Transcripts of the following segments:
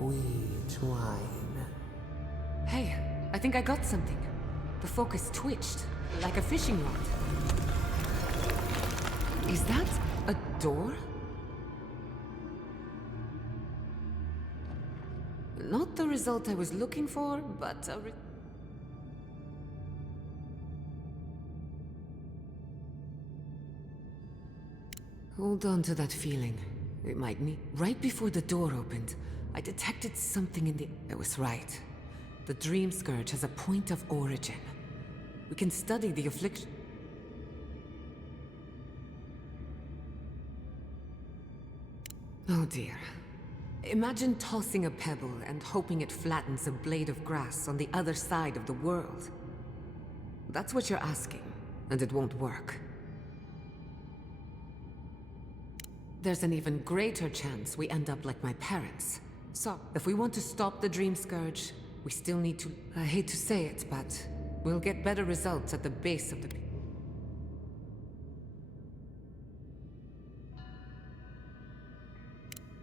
we twine. Hey, I think I got something. The focus twitched, like a fishing rod. Is that a door? Not the result I was looking for, but a Hold on to that feeling. It might need... Right before the door opened, I detected something in the... I was right. The Dream Scourge has a point of origin. We can study the affliction... Oh dear. Imagine tossing a pebble and hoping it flattens a blade of grass on the other side of the world. That's what you're asking, and it won't work. There's an even greater chance we end up like my parents. So, if we want to stop the Dream Scourge, we still need to... I hate to say it, but we'll get better results at the base of the...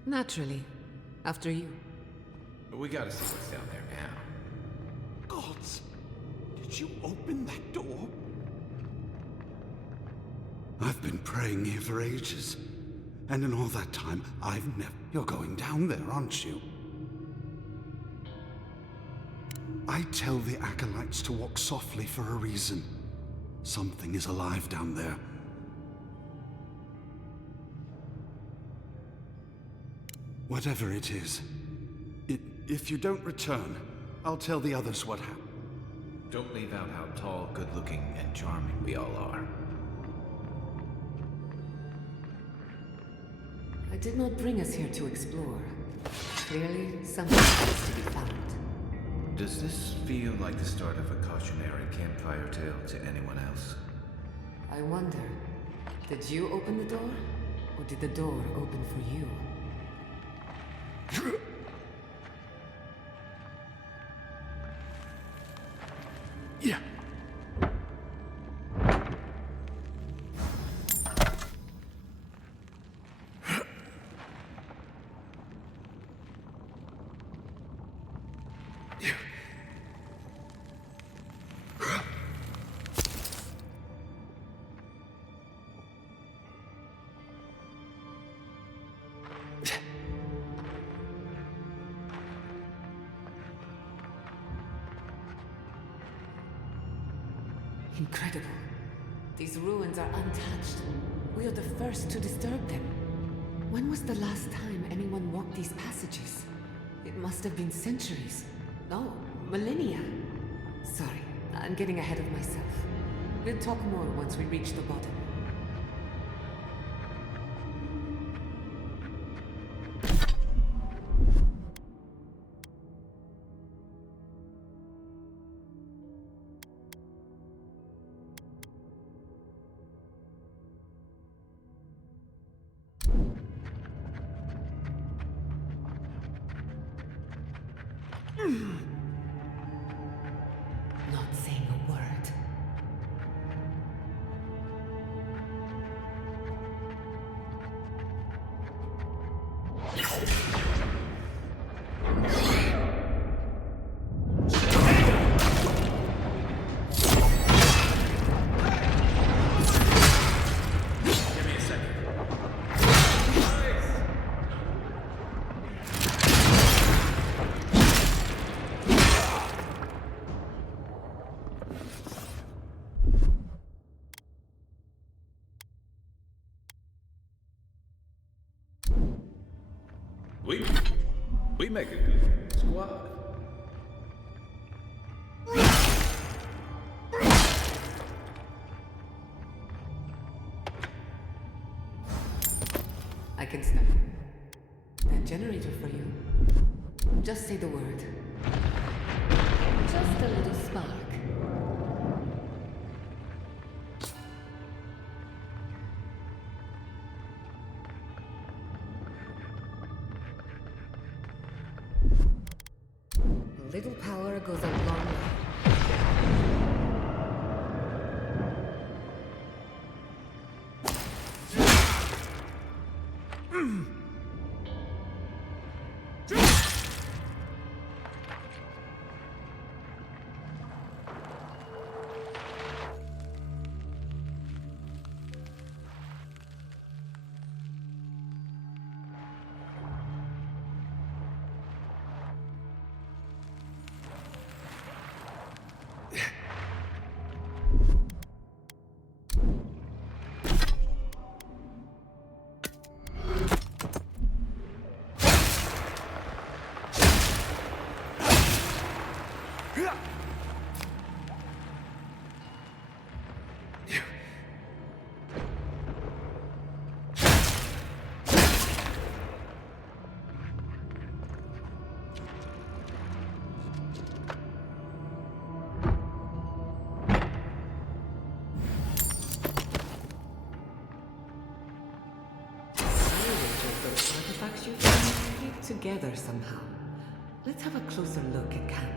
Naturally. After you. We gotta see what's down there now. Gods! Did you open that door? I've been praying here for ages. And in all that time, I've never... You're going down there, aren't you? I tell the acolytes to walk softly for a reason. Something is alive down there. Whatever it is, if you don't return, I'll tell the others what happened. Don't leave out how tall, good-looking, and charming we all are. I did not bring us here to explore. Clearly, something has to be found. Does this feel like the start of a cautionary campfire tale to anyone else? I wonder, did you open the door? Or did the door open for you? Yeah. Incredible. These ruins are untouched. We are the first to disturb them. When was the last time anyone walked these passages? It must have been centuries. No, millennia. Sorry, I'm getting ahead of myself. We'll talk more once we reach the bottom. Not saying a word. We make a good squad. I can stop. That generator for you. Just say the word. Just a little spark. Little power goes a long way. Artifacts you found fit together somehow. Let's have a closer look at camp.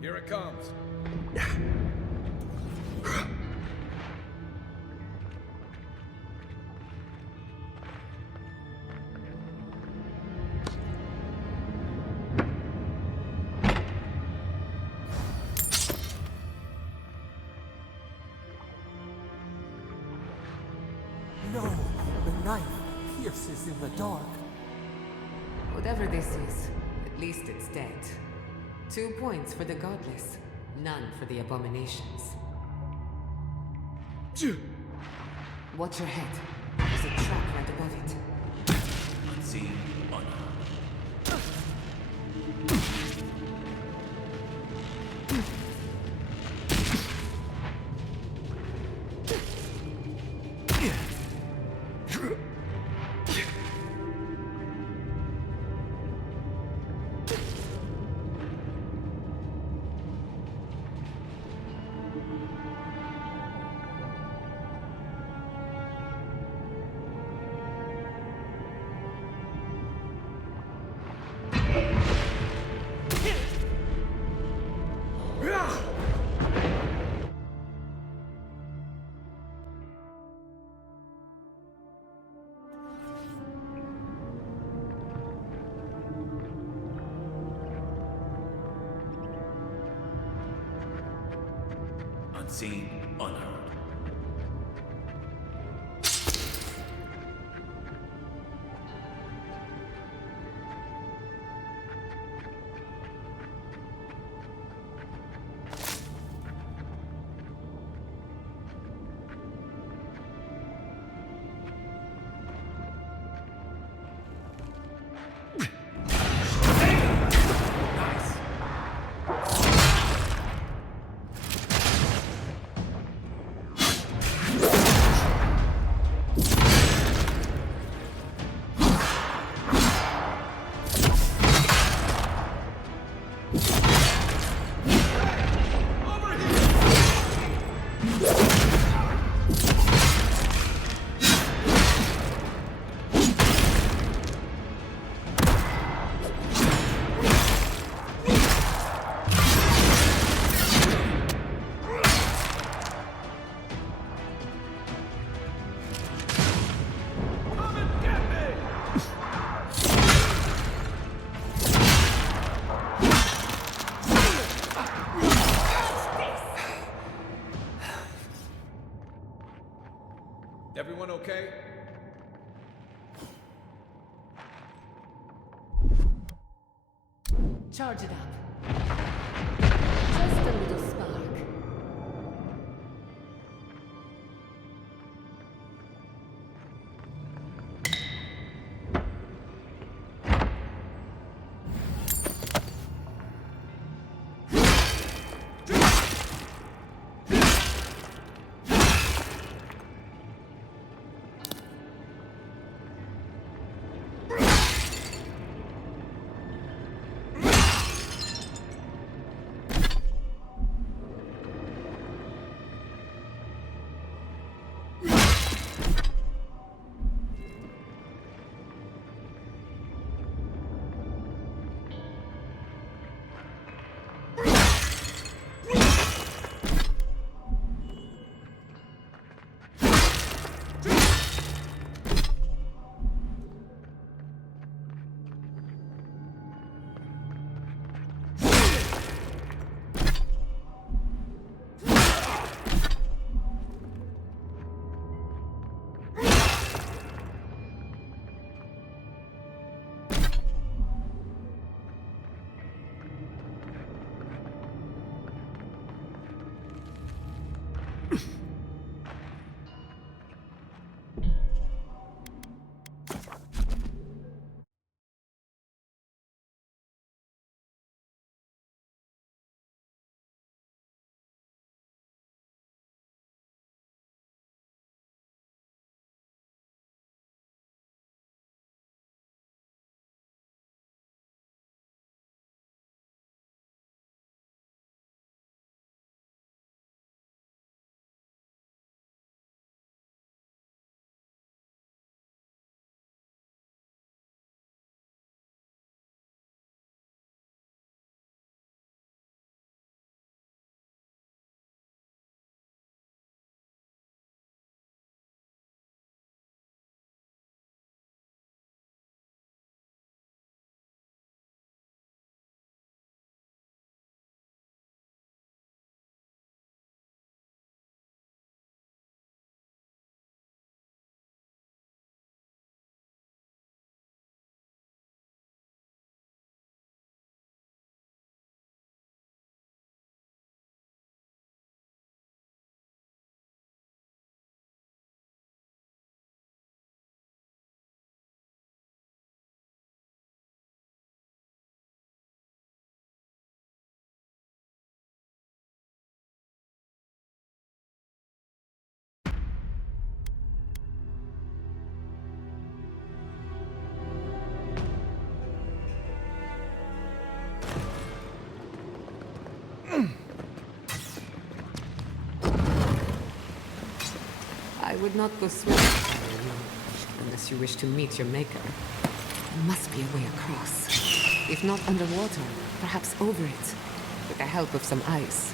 Here it comes. No, the knife pierces in the dark. Whatever this is, at least it's dead. 2 points for the godless, none for the abominations. Watch your head. There's a trap right above it. Unseen, unarmed. Unseen, unheard. Everyone okay? Charge it up. Just a little spark. would not go swimming unless you wish to meet your maker. There must be a way across. If not underwater, perhaps over it, with the help of some ice.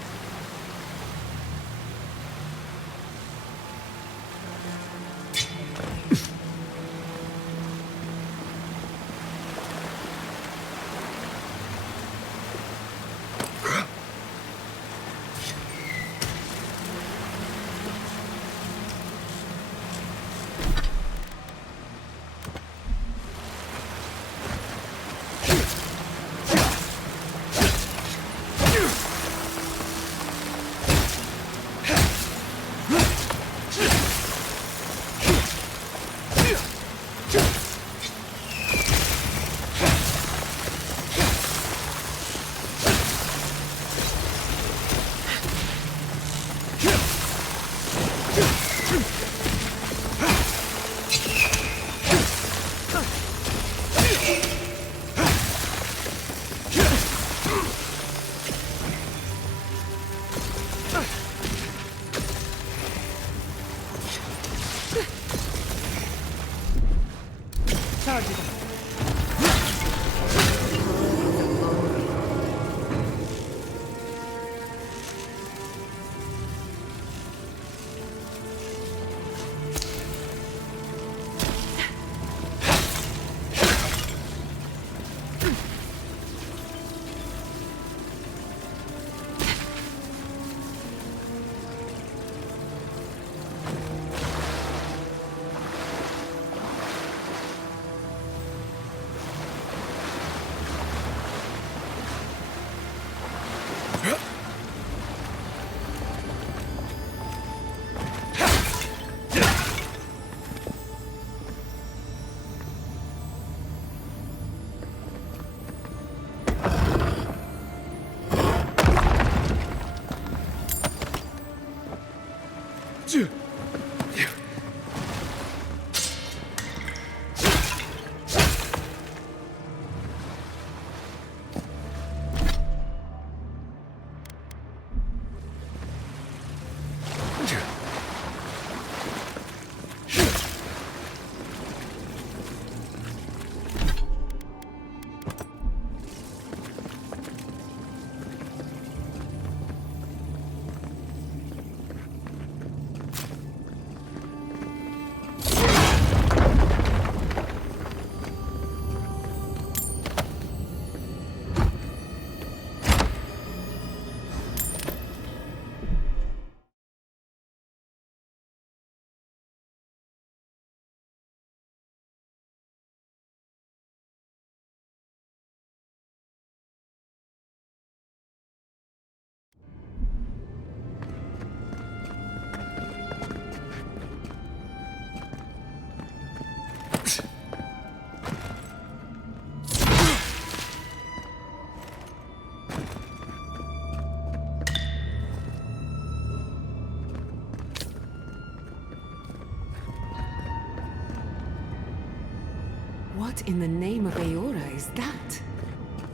What in the name of Aora is that?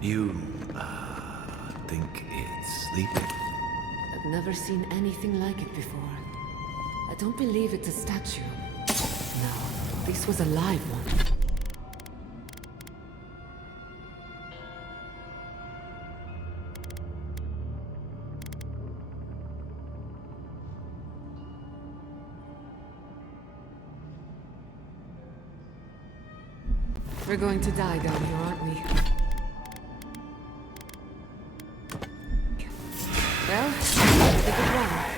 You, think it's sleeping? I've never seen anything like it before. I don't believe it's a statue. No, this was a live one. We're going to die down here, aren't we? Well, have a good one.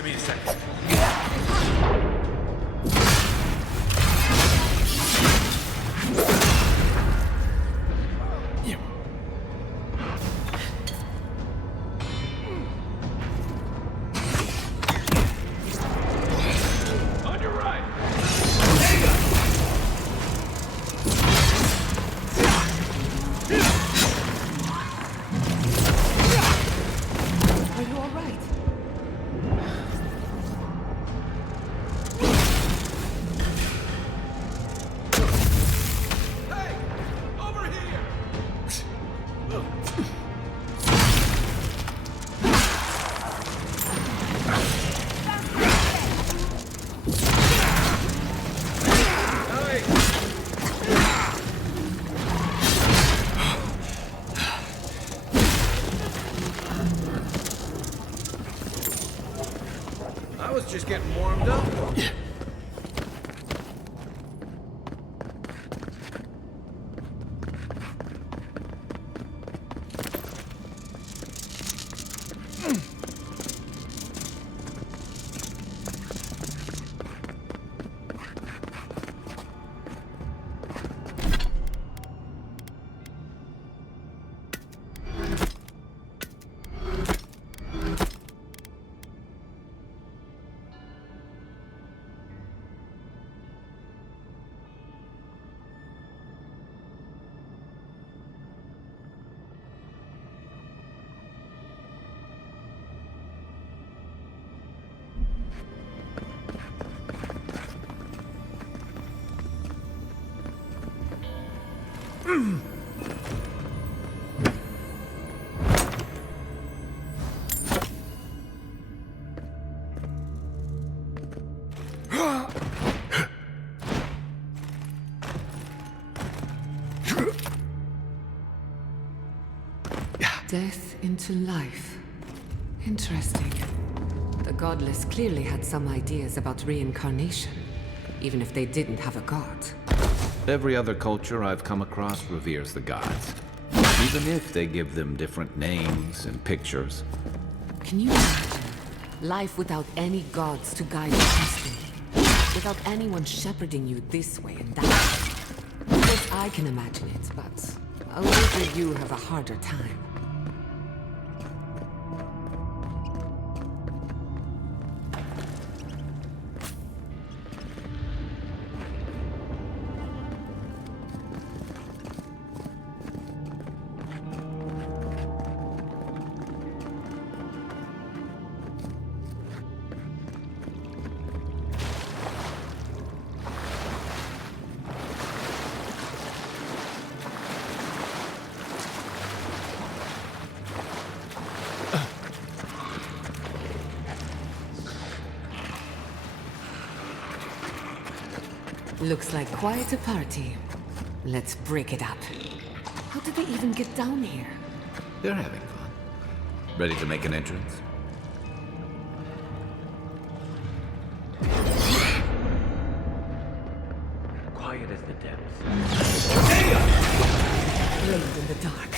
Give me a second. On your right. Are you all right? Hey! Over here! I was just getting warmed up. Death into life. Interesting. The godless clearly had some ideas about reincarnation, even if they didn't have a god. Every other culture I've come across reveres the gods, even if they give them different names and pictures. Can you imagine life without any gods to guide your destiny? Without anyone shepherding you this way and that way? Of course I can imagine it, but a later you have a harder time. Looks like quite a party. Let's break it up. How did they even get down here? They're having fun. Ready to make an entrance? Quiet as the depths. Brilliant in the dark.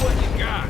What you got?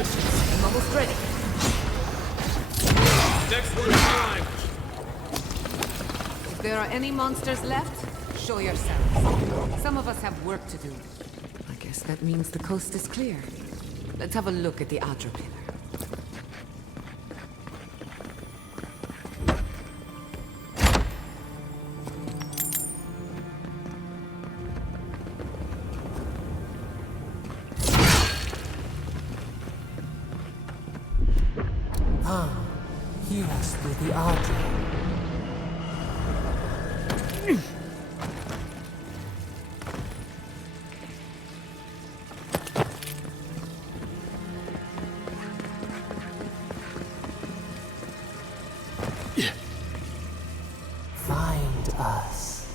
I'm almost ready. Next one time. If there are any monsters left, show yourselves. Some of us have work to do. I guess that means the coast is clear. Let's have a look at the Adra pillar. Come, hear us through the Adra. Find us.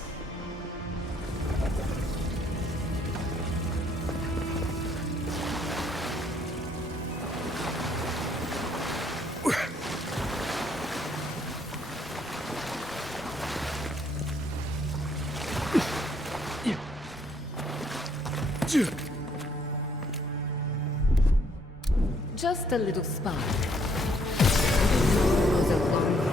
Just a little spark. Goes a long way.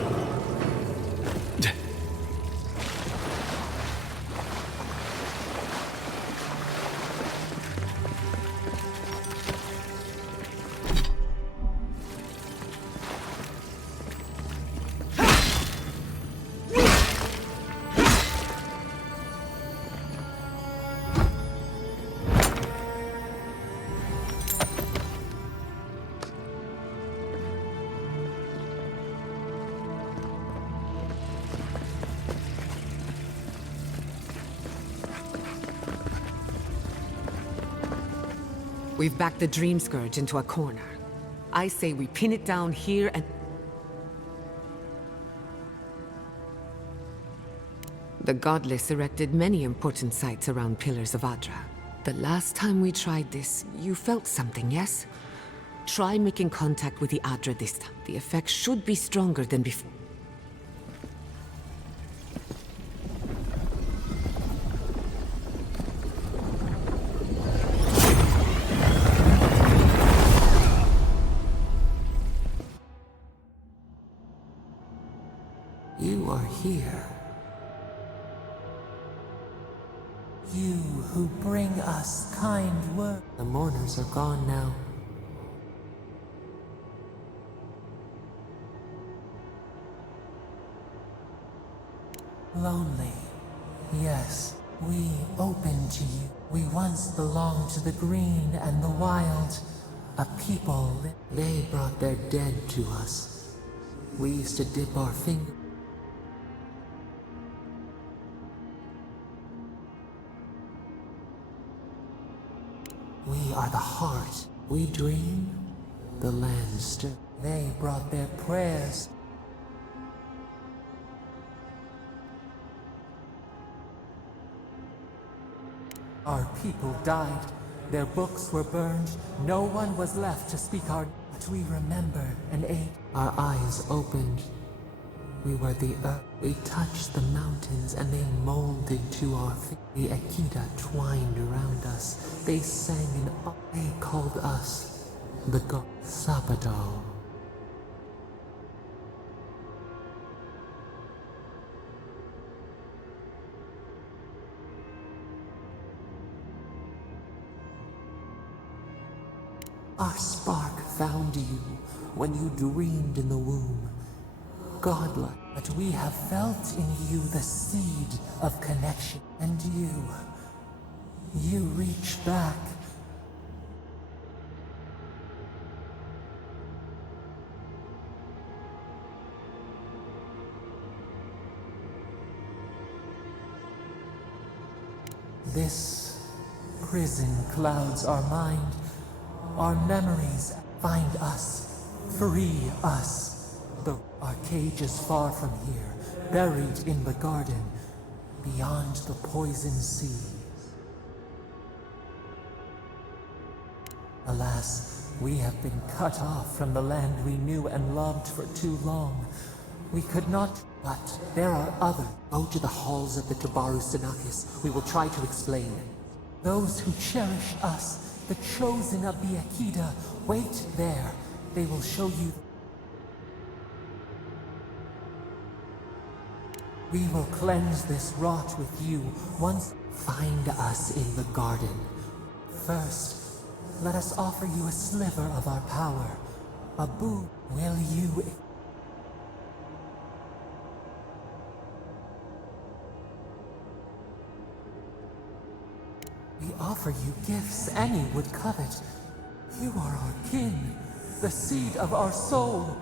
We've backed the Dream Scourge into a corner. I say we pin it down here and... The Godless erected many important sites around Pillars of Adra. The last time we tried this, you felt something, yes? Try making contact with the Adra this time. The effect should be stronger than before. You are here. You who bring us kind word. The mourners are gone now. Lonely. Yes, we open to you. We once belonged to the green and the wild. A people. They brought their dead to us. We used to dip our fingers. We are the heart. We dream, the land stir. They brought their prayers. Our people died. Their books were burned. No one was left to speak our... But we remember and ate. Our eyes opened. We were the earth. We touched the mountains and they molded to our feet. The Akita twined around us. They sang in awe. They called us the god Sabato. Our spark found you when you dreamed in the womb. Godlike, but we have felt in you the seed of connection. And you reach back. This prison clouds our mind, our memories. Find us, free us. Our cage is far from here, buried in the garden, beyond the poison sea. Alas, we have been cut off from the land we knew and loved for too long. We could not, but there are others. Go to the halls of the Tabaru Sanakis. We will try to explain. Those who cherish us, the chosen of the Akita, wait there. They will show you. We will cleanse this rot with you once. Find us in the garden. First, let us offer you a sliver of our power. Abu, will you... We offer you gifts any would covet. You are our kin, the seed of our soul.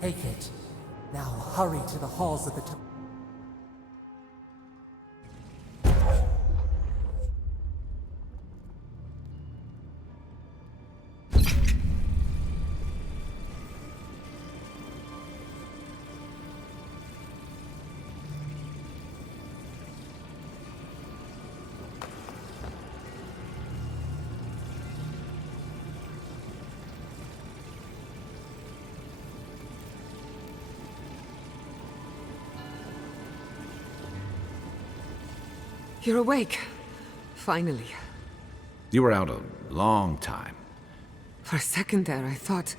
Take it. Now hurry to the halls of the temple. You're awake. Finally. You were out a long time. For a second there, I thought...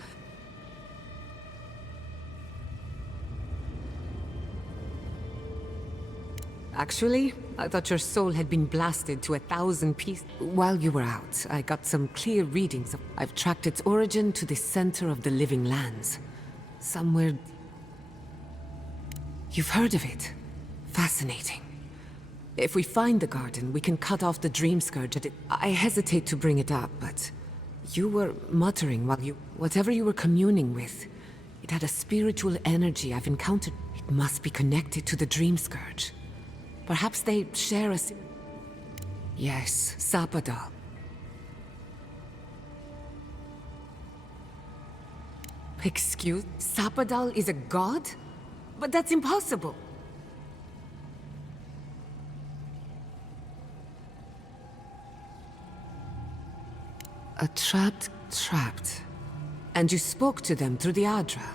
Actually, I thought your soul had been blasted to 1,000 pieces. While you were out, I got some clear readings. I've tracked its origin to the center of the living lands. Somewhere... You've heard of it. Fascinating. If we find the garden, we can cut off the dream scourge at it. I hesitate to bring it up, but... You were muttering while you... Whatever you were communing with, it had a spiritual energy I've encountered. It must be connected to the dream scourge. Perhaps they share a... Yes, Sapadal. Excuse? Sapadal is a god? But that's impossible. A trapped... And you spoke to them through the Adra?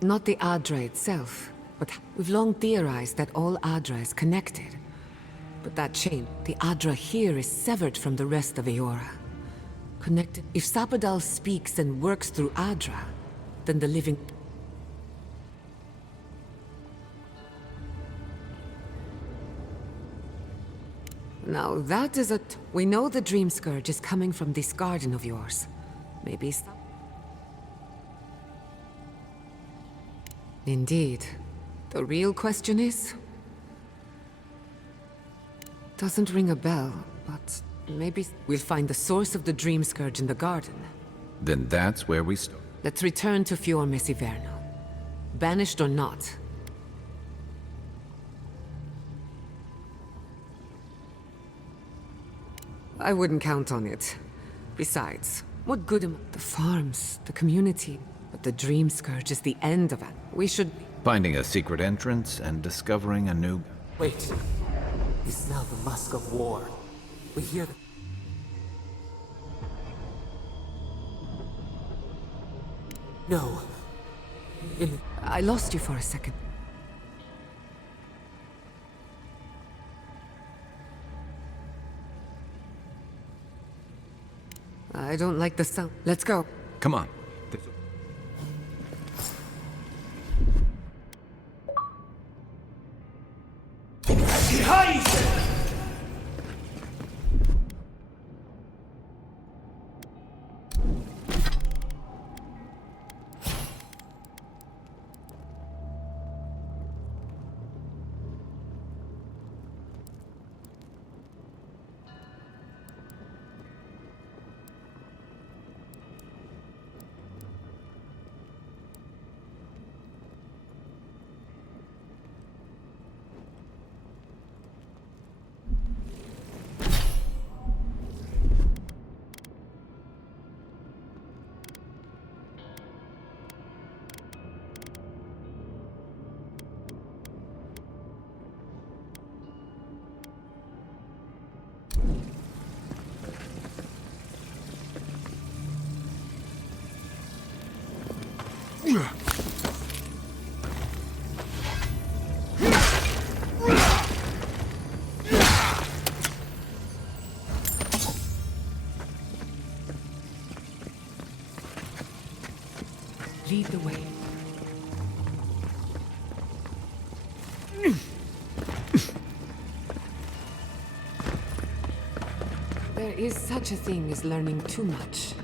Not the Adra itself, but we've long theorized that all Adra is connected. But that chain, the Adra here, is severed from the rest of Eora. Connected... If Sapadal speaks and works through Adra, then the living... Now that is we know the Dream Scourge is coming from this garden of yours. Maybe... Indeed. The real question is... Doesn't ring a bell, but maybe we'll find the source of the Dream Scourge in the garden. Then that's where we start. Let's return to Fior Messiverno. Banished or not. I wouldn't count on it. Besides, what good am... The farms, the community... But the Dream Scourge is the end of it. We should... Finding a secret entrance and discovering a new... Wait. We smell the musk of war. We hear the... No. I lost you for a second. I don't like the sound. Let's go. Come on. Lead the way. There is such a thing as learning too much.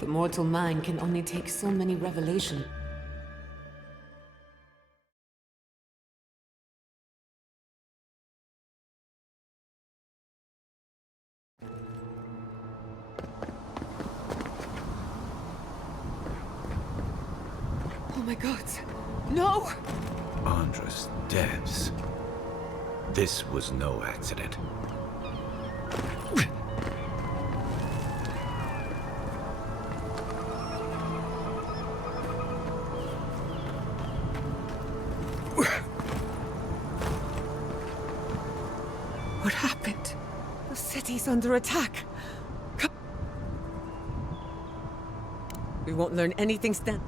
The mortal mind can only take so many revelations. my god. No! Andra's deaths. This was no accident. What happened? The city's under attack. We won't learn anything, Stan.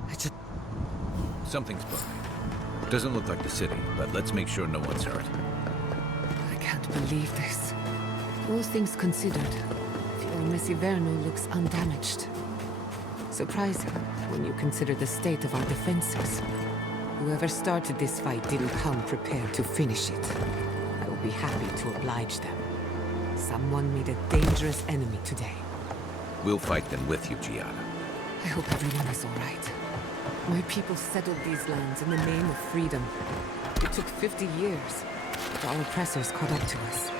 Something's broken. Doesn't look like the city, but let's make sure no one's hurt. I can't believe this. All things considered, Fior Messiverno looks undamaged. Surprising when you consider the state of our defenses. Whoever started this fight didn't come prepared to finish it. I will be happy to oblige them. Someone made a dangerous enemy today. We'll fight them with you, Giada. I hope everyone is all right. My people settled these lands in the name of freedom. It took 50 years, but our oppressors caught up to us.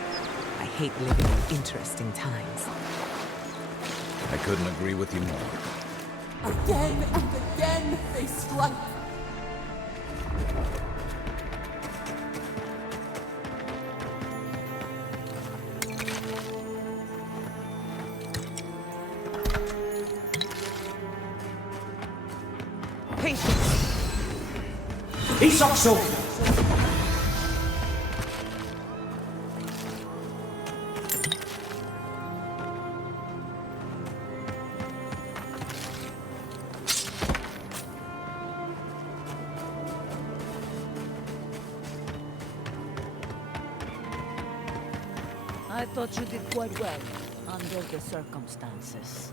I hate living in interesting times. I couldn't agree with you more. Again and again they strike. Isokso! I thought you did quite well, under the circumstances.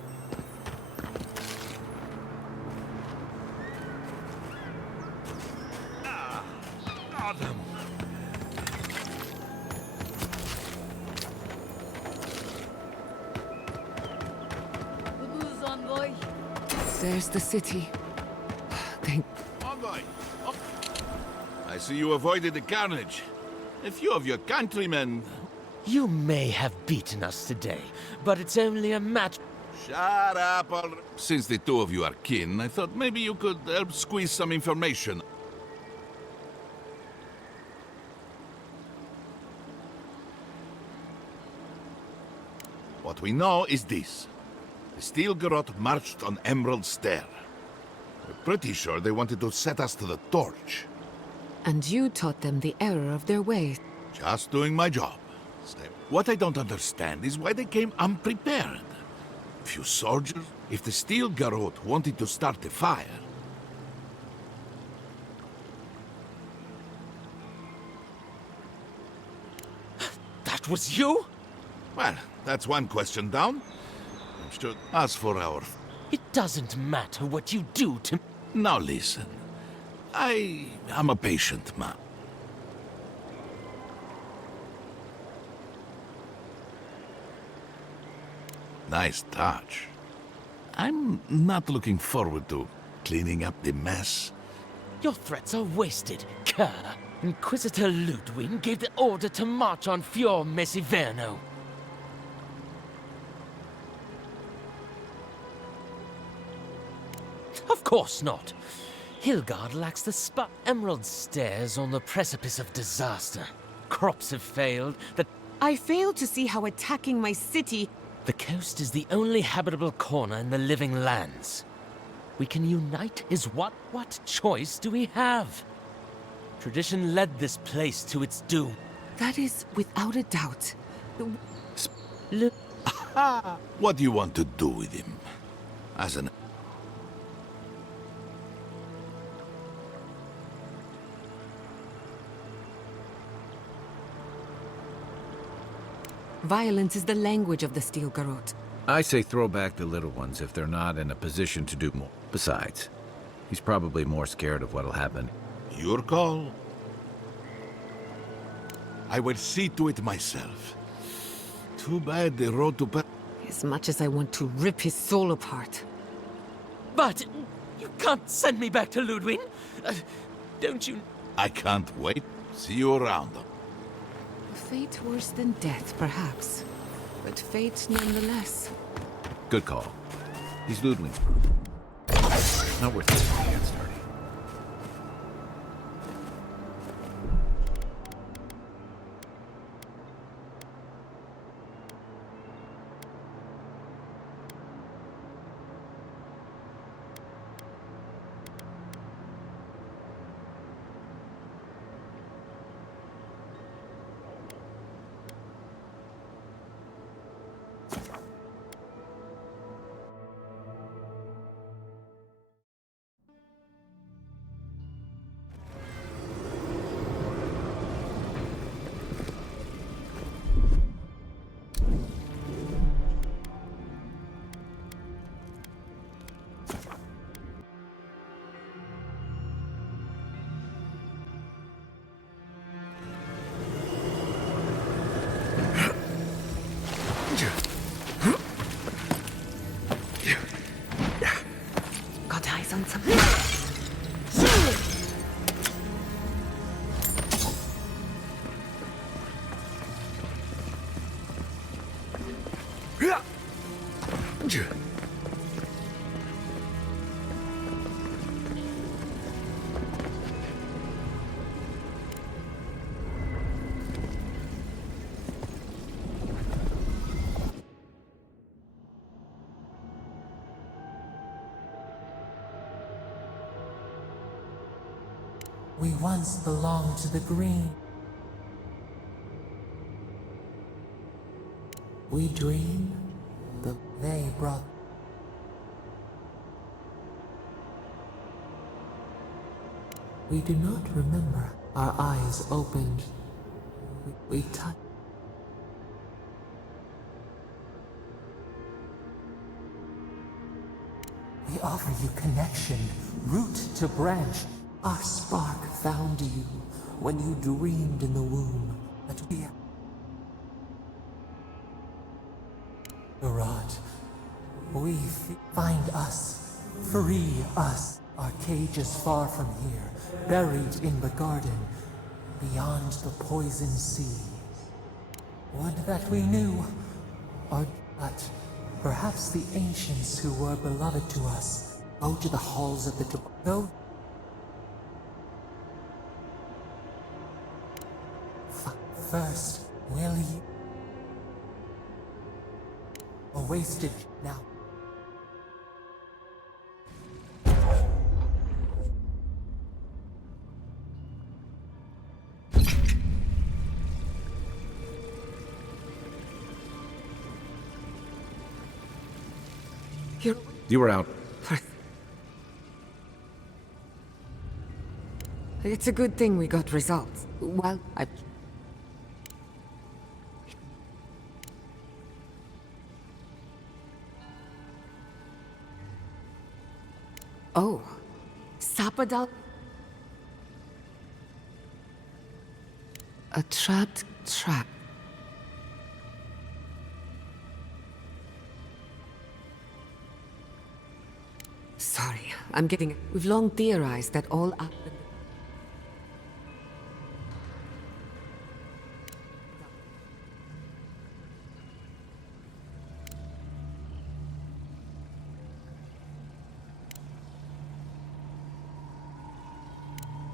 Good news, envoy. There's the city. Thank... Envoy! Oh. I see you avoided the carnage. A few of your countrymen... You may have beaten us today, but it's only a match. Shut up, Since the two of you are kin, I thought maybe you could help squeeze some information. What we know is this. The Steel Garrote marched on Emerald Stair. We're pretty sure they wanted to set us to the torch. And you taught them the error of their ways. Just doing my job. What I don't understand is why they came unprepared. Few soldiers? If the Steel Garrote wanted to start a fire... That was you? Well, that's one question down. I'm sure. As for our... It doesn't matter what you do to... Now listen. I am a patient man. Nice touch. I'm not looking forward to cleaning up the mess. Your threats are wasted, Kerr. Inquisitor Ludwig gave the order to march on Fior Messiverno. Of course not. Hilgard lacks the spot. Emerald Stairs on the precipice of disaster. Crops have failed. I fail to see how attacking my city... The coast is the only habitable corner in the living lands. We can unite is what choice do we have? Tradition led this place to its doom. That is without a doubt. What do you want to do with him? As an... Violence is the language of the Steel Garrote. I say throw back the little ones if they're not in a position to do more. Besides, he's probably more scared of what'll happen. Your call. I will see to it myself. Too bad the road to... As much as I want to rip his soul apart. But you can't send me back to Ludwig. Don't you... I can't wait. See you around. A fate worse than death, perhaps. But fate nonetheless. Good call. He's Ludwig's. Not worth it to get started. Got eyes on something? We once belonged to the green. We dream, but they brought. We do not remember. Our eyes opened. We touched. We offer you connection, root to branch. Our spark found you when you dreamed in the womb that we rot. We find us, free us. Our cage is far from here, buried in the garden, beyond the poison sea. Would that we knew, or but perhaps the ancients who were beloved to us go to the halls of the go. First, will you? Or wasted now. You were out. It's a good thing we got results. Well, I... Oh, Sapadal? A trapped trap. Sorry, I'm getting... We've long theorized that all up...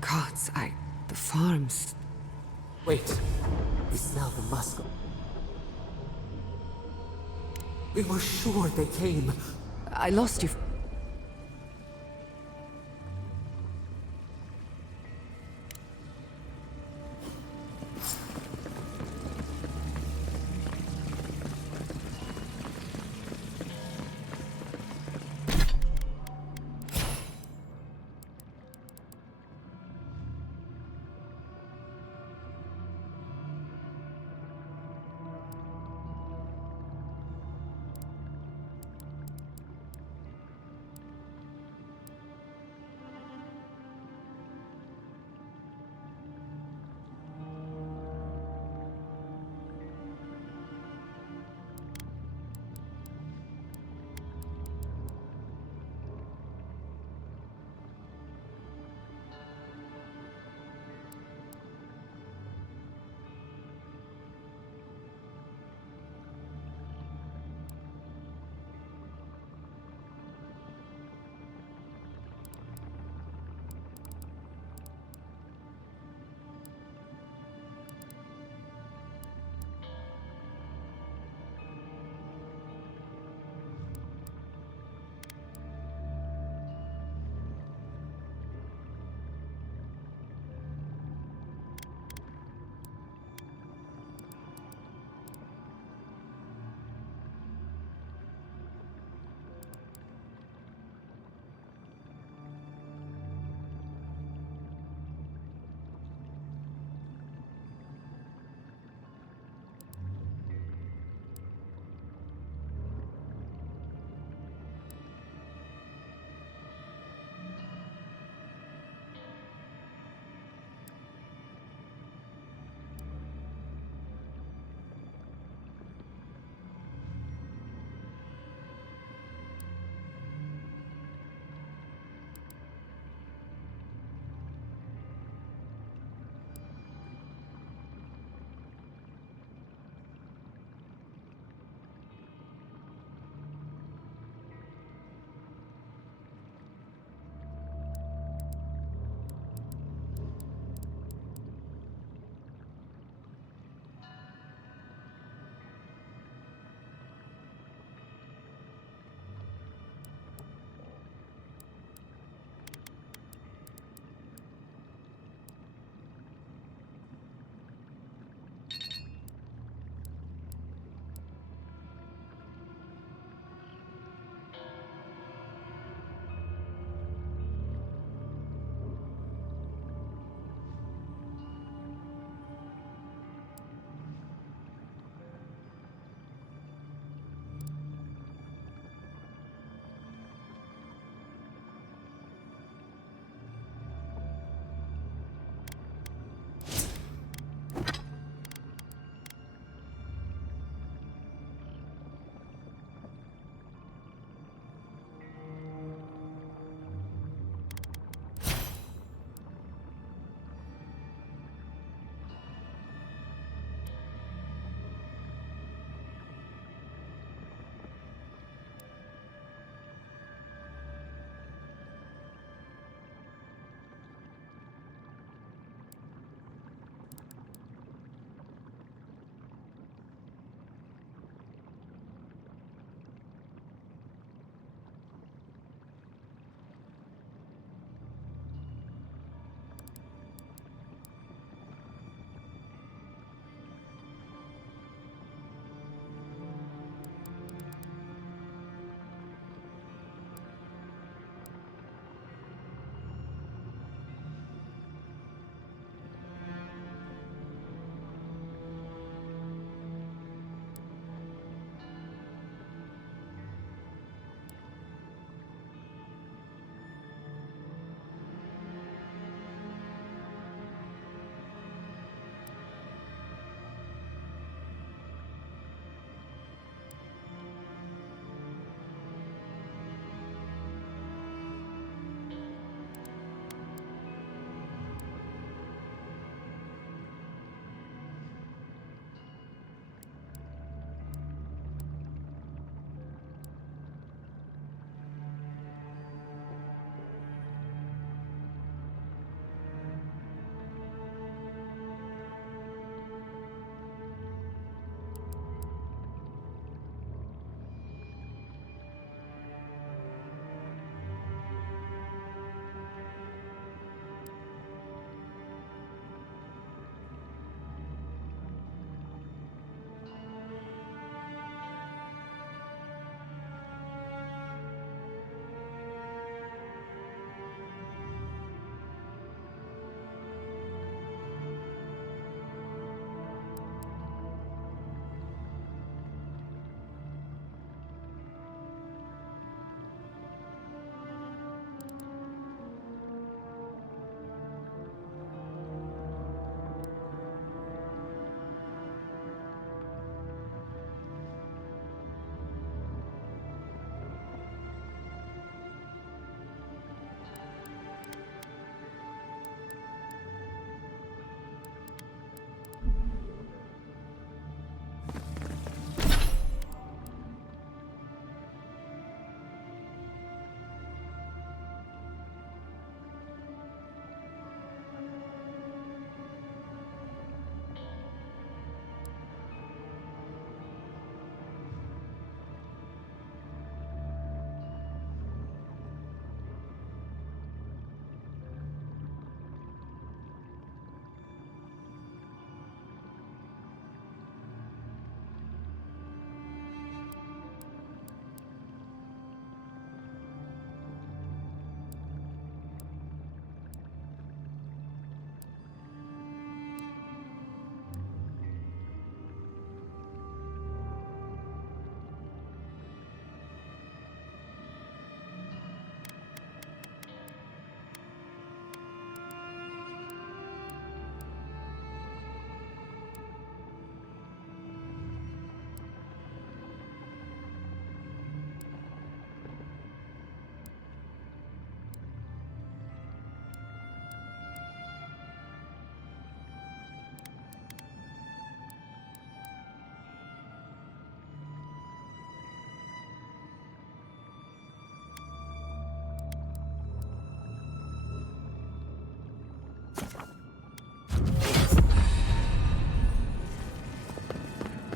Gods, the farms... Wait, we smell the musk. We were sure they came. I lost you.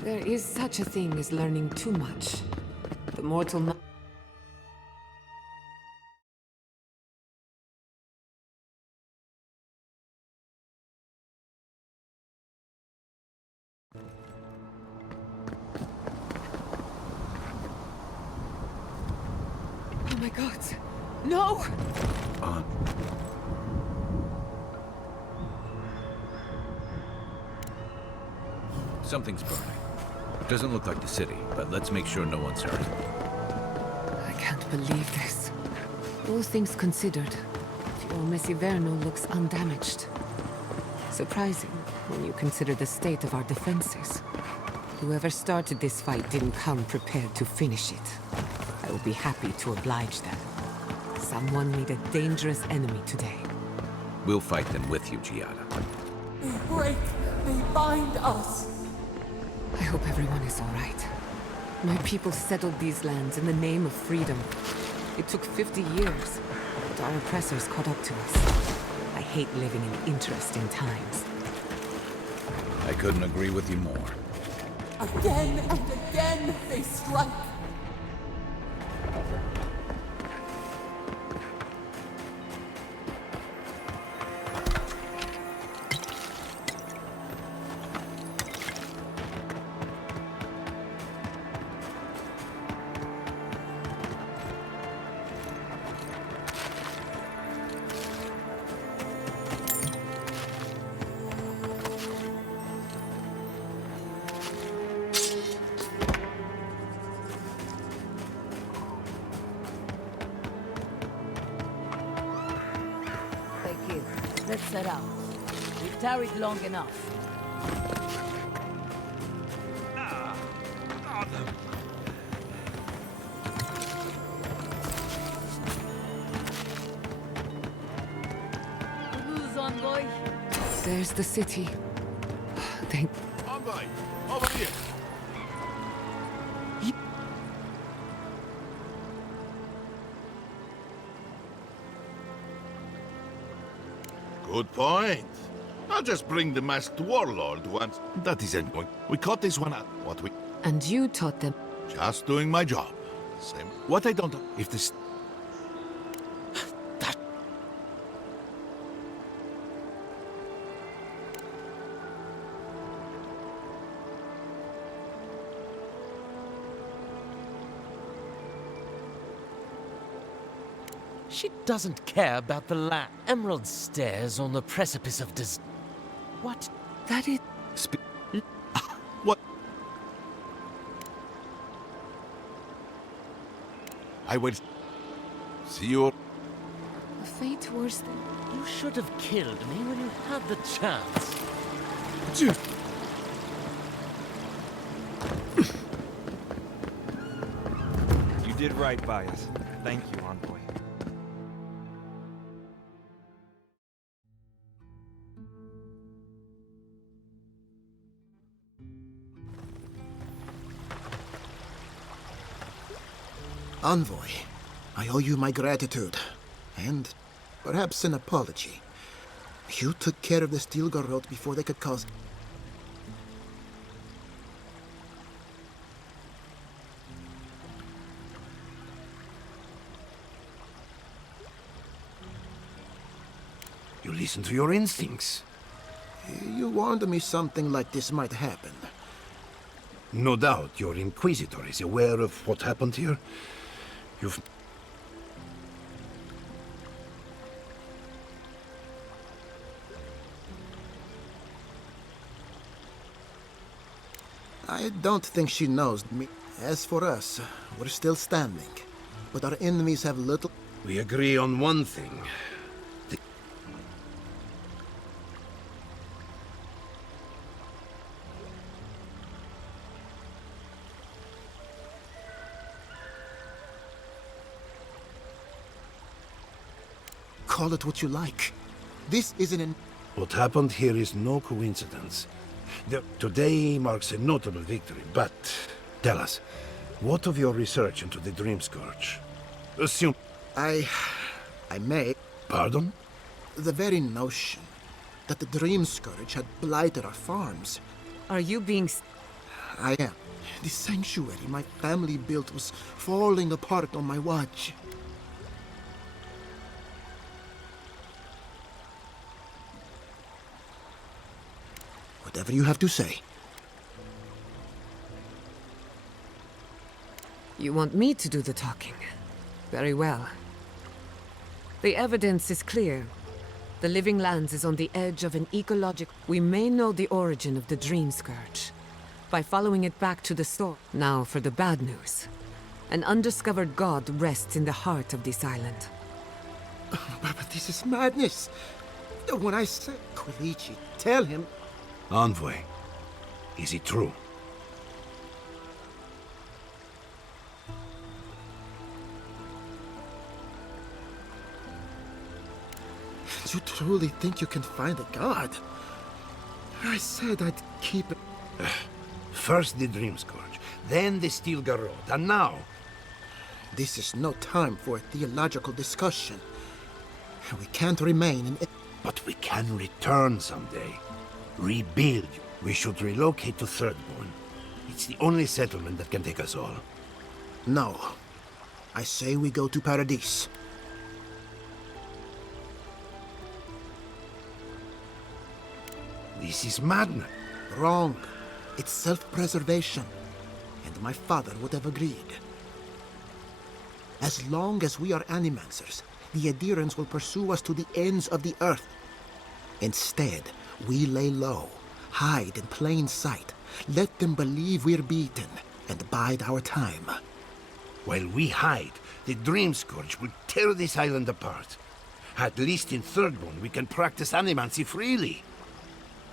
There is such a thing as learning too much. The mortal mind. Oh my god. No! Something's burning. It doesn't look like the city, but let's make sure no one's hurt. I can't believe this. All things considered, Fiume Siverno looks undamaged. Surprising when you consider the state of our defenses. Whoever started this fight didn't come prepared to finish it. I will be happy to oblige them. Someone made a dangerous enemy today. We'll fight them with you, Giada. They break, they bind us. I hope everyone is all right. My people settled these lands in the name of freedom. It took 50 years, but our oppressors caught up to us. I hate living in interesting times. I couldn't agree with you more. Again and again they strike. Thank you. Let's set out. We've tarried long enough. Who's envoy? There's the city. Thank... Envoy, over here. Good point. I'll just bring the masked warlord once. That is endpoint. We caught this one out. What we... And you taught them... Just doing my job. Same. What I don't... If this... She doesn't care about the Emerald stairs on the precipice of What? That is... What? I will... See you... A fate worse than... You should have killed me when you had the chance. You did right by us. Thank you, Envoy. Envoy, I owe you my gratitude, and perhaps an apology. You took care of the Stilgarrote before they could cause... You listen to your instincts. You warned me something like this might happen. No doubt your Inquisitor is aware of what happened here. You've... I don't think she knows me. As for us, we're still standing. But our enemies have little... We agree on one thing. Call it what you like. This isn't an... What happened here is no coincidence. Today marks a notable victory, but... Tell us, what of your research into the Dream Scourge? Assume... I may... Pardon? The very notion that the Dream Scourge had blighted our farms. Are you being... I am. The sanctuary my family built was falling apart on my watch. Whatever you have to say. You want me to do the talking? Very well. The evidence is clear. The Living Lands is on the edge of an ecological... We may know the origin of the Dream Scourge by following it back to the source. Now for the bad news. An undiscovered god rests in the heart of this island. But this is madness. When I said Quilici, tell him... Envoy, is it true? You truly think you can find a god? I said I'd keep it... First the Dream Scourge, then the Steel Garrote, and now... This is no time for a theological discussion. We can't remain in... But we can return someday. Rebuild. We should relocate to Thirdborn. It's the only settlement that can take us all. No. I say we go to Paradise. This is madness. Wrong. It's self-preservation. And my father would have agreed. As long as we are animancers, the adherents will pursue us to the ends of the earth. Instead, we lay low, hide in plain sight, let them believe we're beaten, and bide our time. While we hide, the Dream Scourge will tear this island apart. At least in Thirdborn, we can practice animancy freely.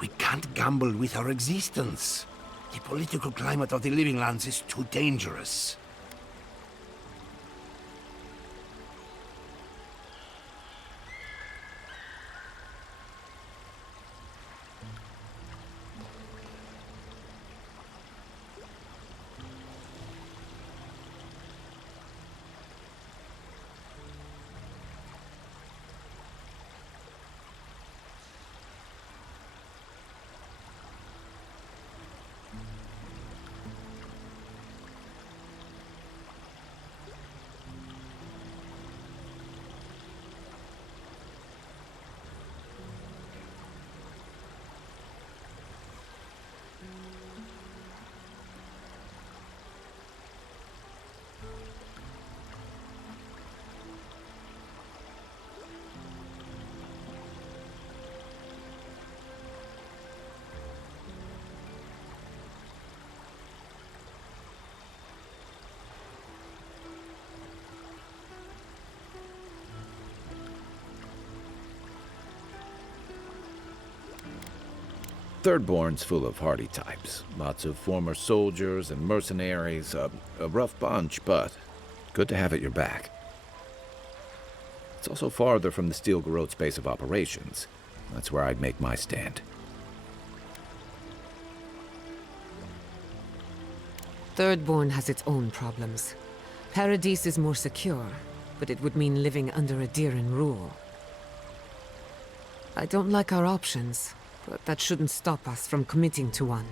We can't gamble with our existence. The political climate of the Living Lands is too dangerous. Thirdborn's full of hardy types. Lots of former soldiers and mercenaries. A rough bunch, but good to have at your back. It's also farther from the Steel Garrote's base of operations. That's where I'd make my stand. Thirdborn has its own problems. Paradise is more secure, but it would mean living under Adiran rule. I don't like our options, but that shouldn't stop us from committing to one.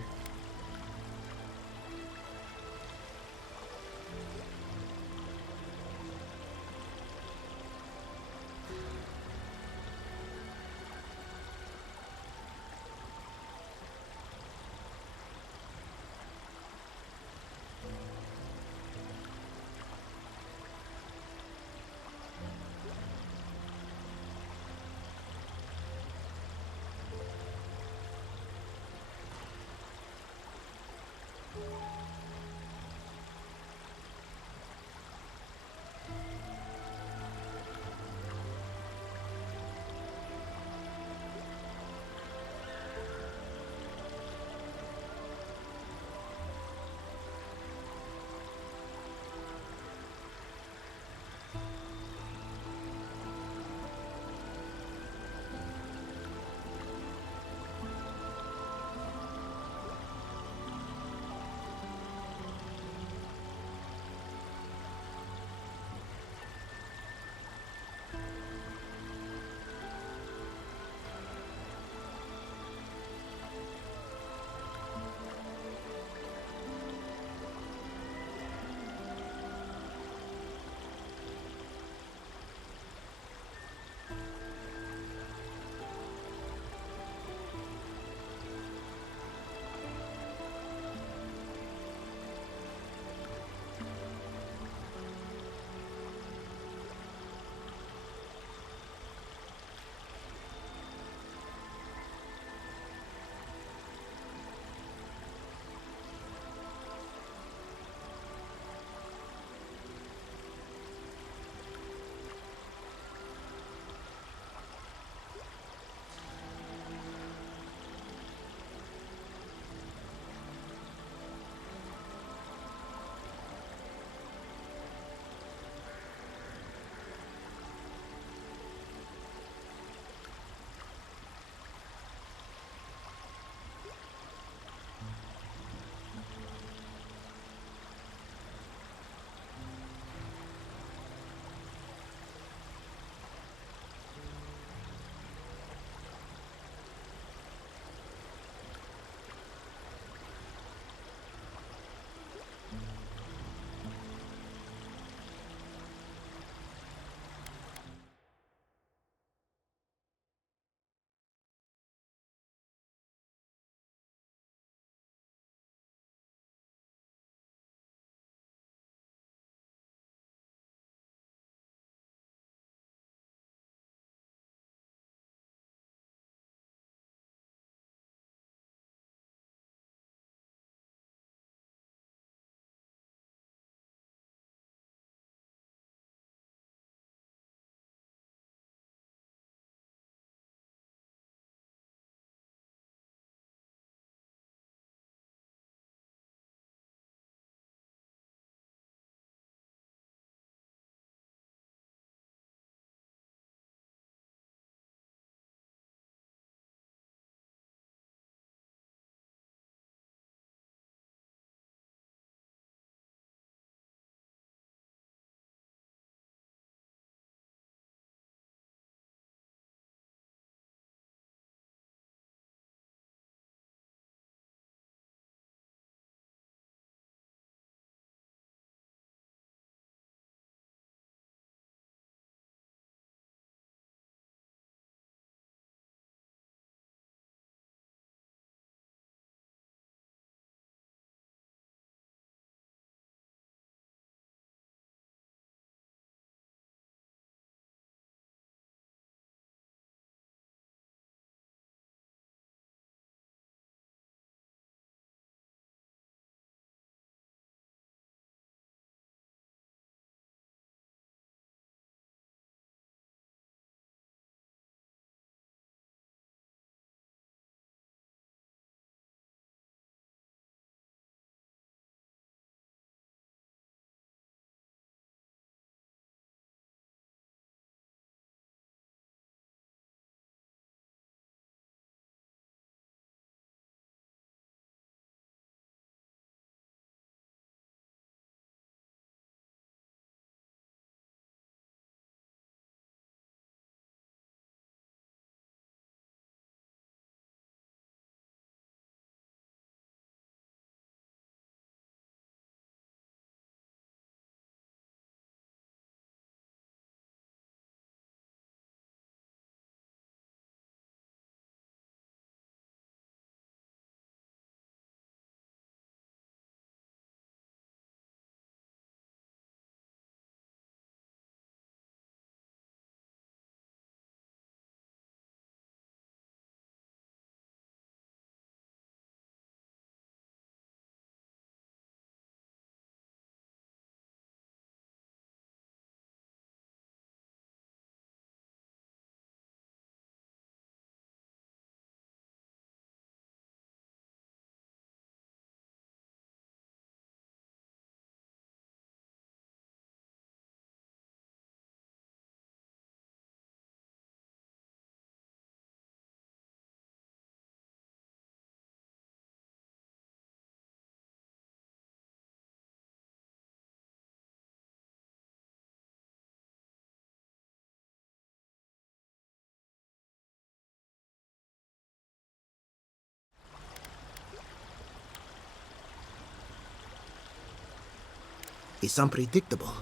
is unpredictable,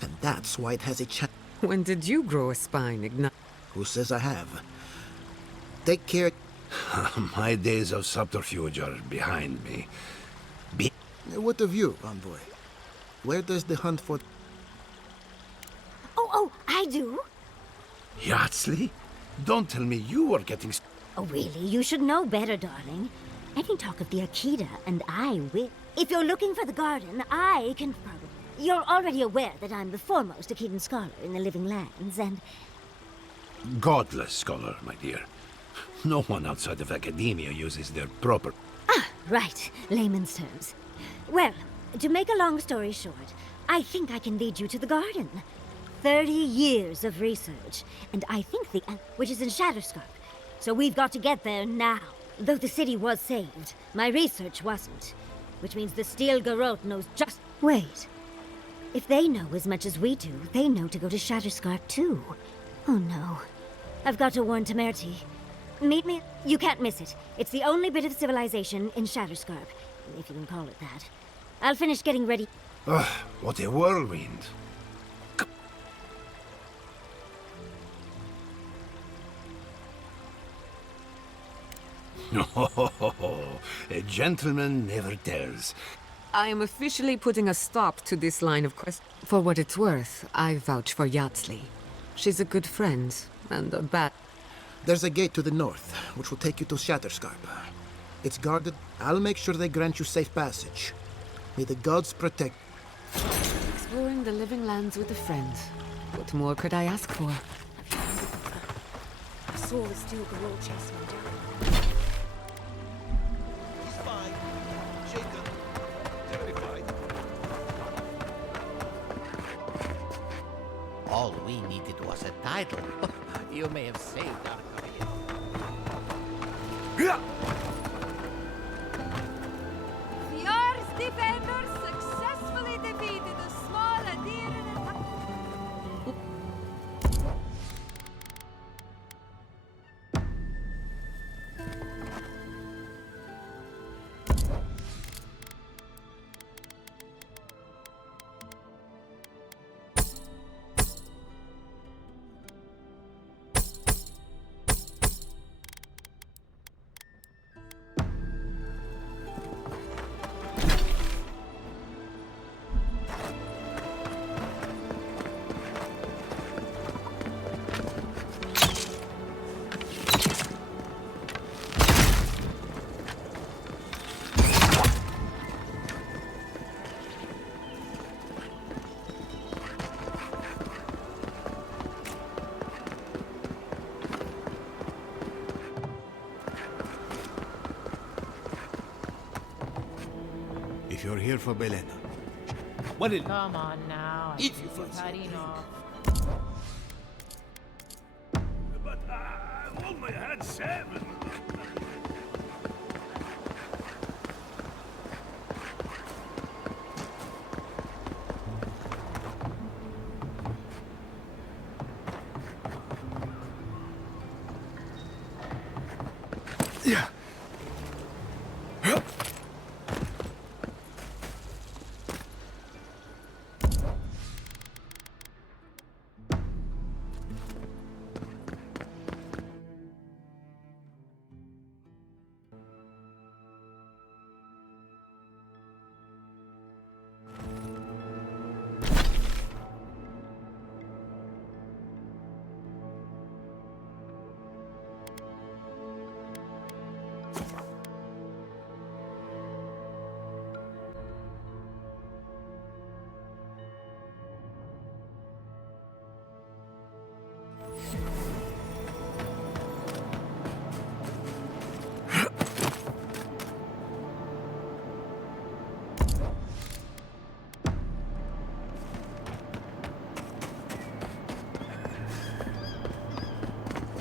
and that's why it has a chance. When did you grow a spine, Ignat? Who says I have? Take care. My days of subterfuge are behind me. What of you, envoy? Where does the hunt for... Oh, I do. Yardsley? Don't tell me you were getting... Oh, really? You should know better, darling. Any talk of the Akita, and I will. If you're looking for the garden, I can probably... You're already aware that I'm the foremost Akitan scholar in the Living Lands, and... Godless scholar, my dear. No one outside of academia uses their proper... Ah, right. Layman's terms. Well, to make a long story short, I think I can lead you to the garden. 30 years of research, and I think which is in Shatterscarp. So we've got to get there now. Though the city was saved, my research wasn't. Which means the Steel Garrote knows just... Wait. If they know as much as we do, they know to go to Shatterscarp too. Oh no. I've got to warn Temerity. Meet me. You can't miss it. It's the only bit of civilization in Shatterscarp, if you can call it that. I'll finish getting ready. Ugh, what a whirlwind. A gentleman never tells. I am officially putting a stop to this line of quest. For what it's worth, I vouch for Yardsley. She's a good friend, and a bad... There's a gate to the north, which will take you to Shatterscarp. It's guarded. I'll make sure they grant you safe passage. May the gods protect... Exploring the Living Lands with a friend. What more could I ask for? I saw the Steel Garrote chasing him down. All we needed was a title. You may have saved our career. Fjord's defenders successfully defeated a small Adiran attack. If you're here for Belena. What is... Come on now. If you fancy had a drink. enough. But I've only had 7. Yeah.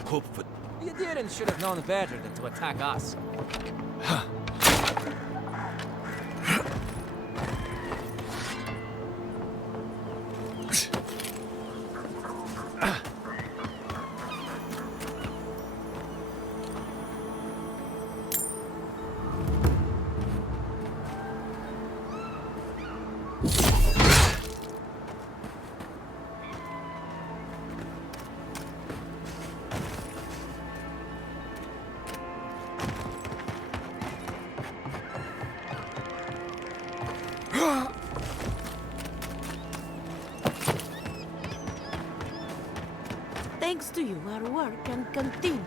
Hope for... The Adirans should have known better than to attack us. Thanks to you, our work can continue.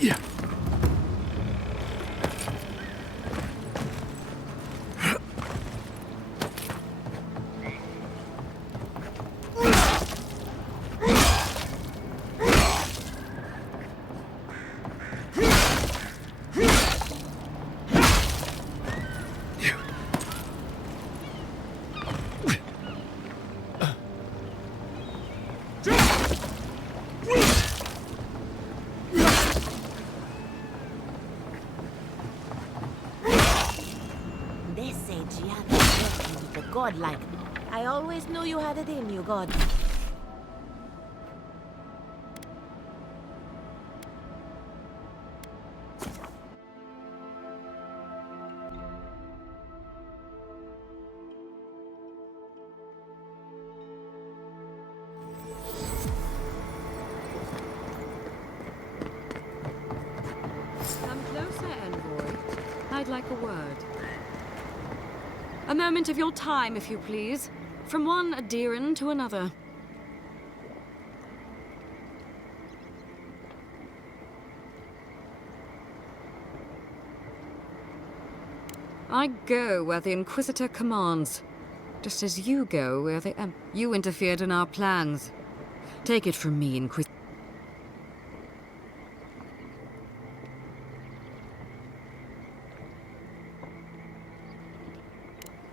Yeah. They say Gianna working with the godlike. I always knew you had it in you, God. Come closer, envoy. I'd like a word. A moment of your time, if you please. From one Adiran to another. I go where the Inquisitor commands. Just as you go where the You interfered in our plans. Take it from me, Inquisitor.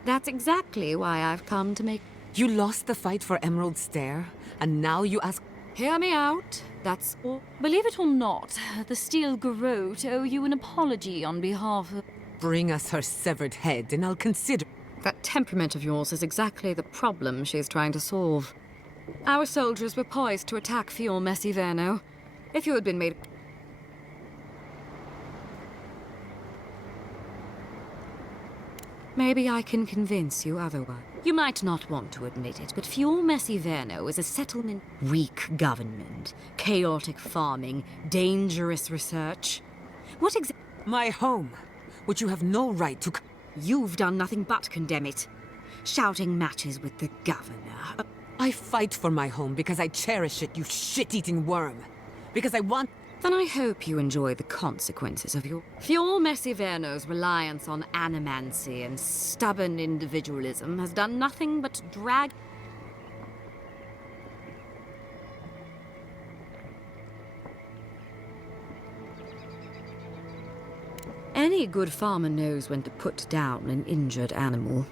That's exactly why I've come to make... You lost the fight for Emerald Stair, and now you ask... Hear me out. That's all. Believe it or not, the Steel Garrote owe you an apology on behalf of... Bring us her severed head, and I'll consider... That temperament of yours is exactly the problem she's trying to solve. Our soldiers were poised to attack Fior Messiverno. If you had been made... Maybe I can convince you otherwise. You might not want to admit it, but Fior Messiverno is a settlement... Weak government, chaotic farming, dangerous research. What exactly... My home, which you have no right to... You've done nothing but condemn it. Shouting matches with the governor. I fight for my home because I cherish it, you shit-eating worm. Because I want... Then I hope you enjoy the consequences of your... Fior Messiverno's reliance on animancy and stubborn individualism has done nothing but drag... Any good farmer knows when to put down an injured animal.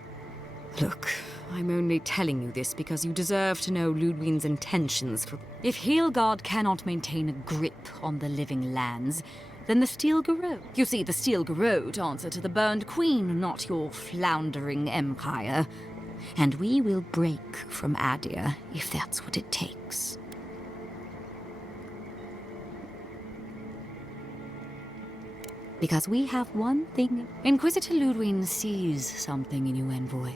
Look, I'm only telling you this because you deserve to know Ludwig's intentions for... If Heelgard cannot maintain a grip on the living lands, then the Steel Garrote... You see, the Steel Garrote answer to the Burned Queen, not your floundering empire. And we will break from Adir, if that's what it takes. Because we have one thing... Inquisitor Ludwig sees something in you, envoy.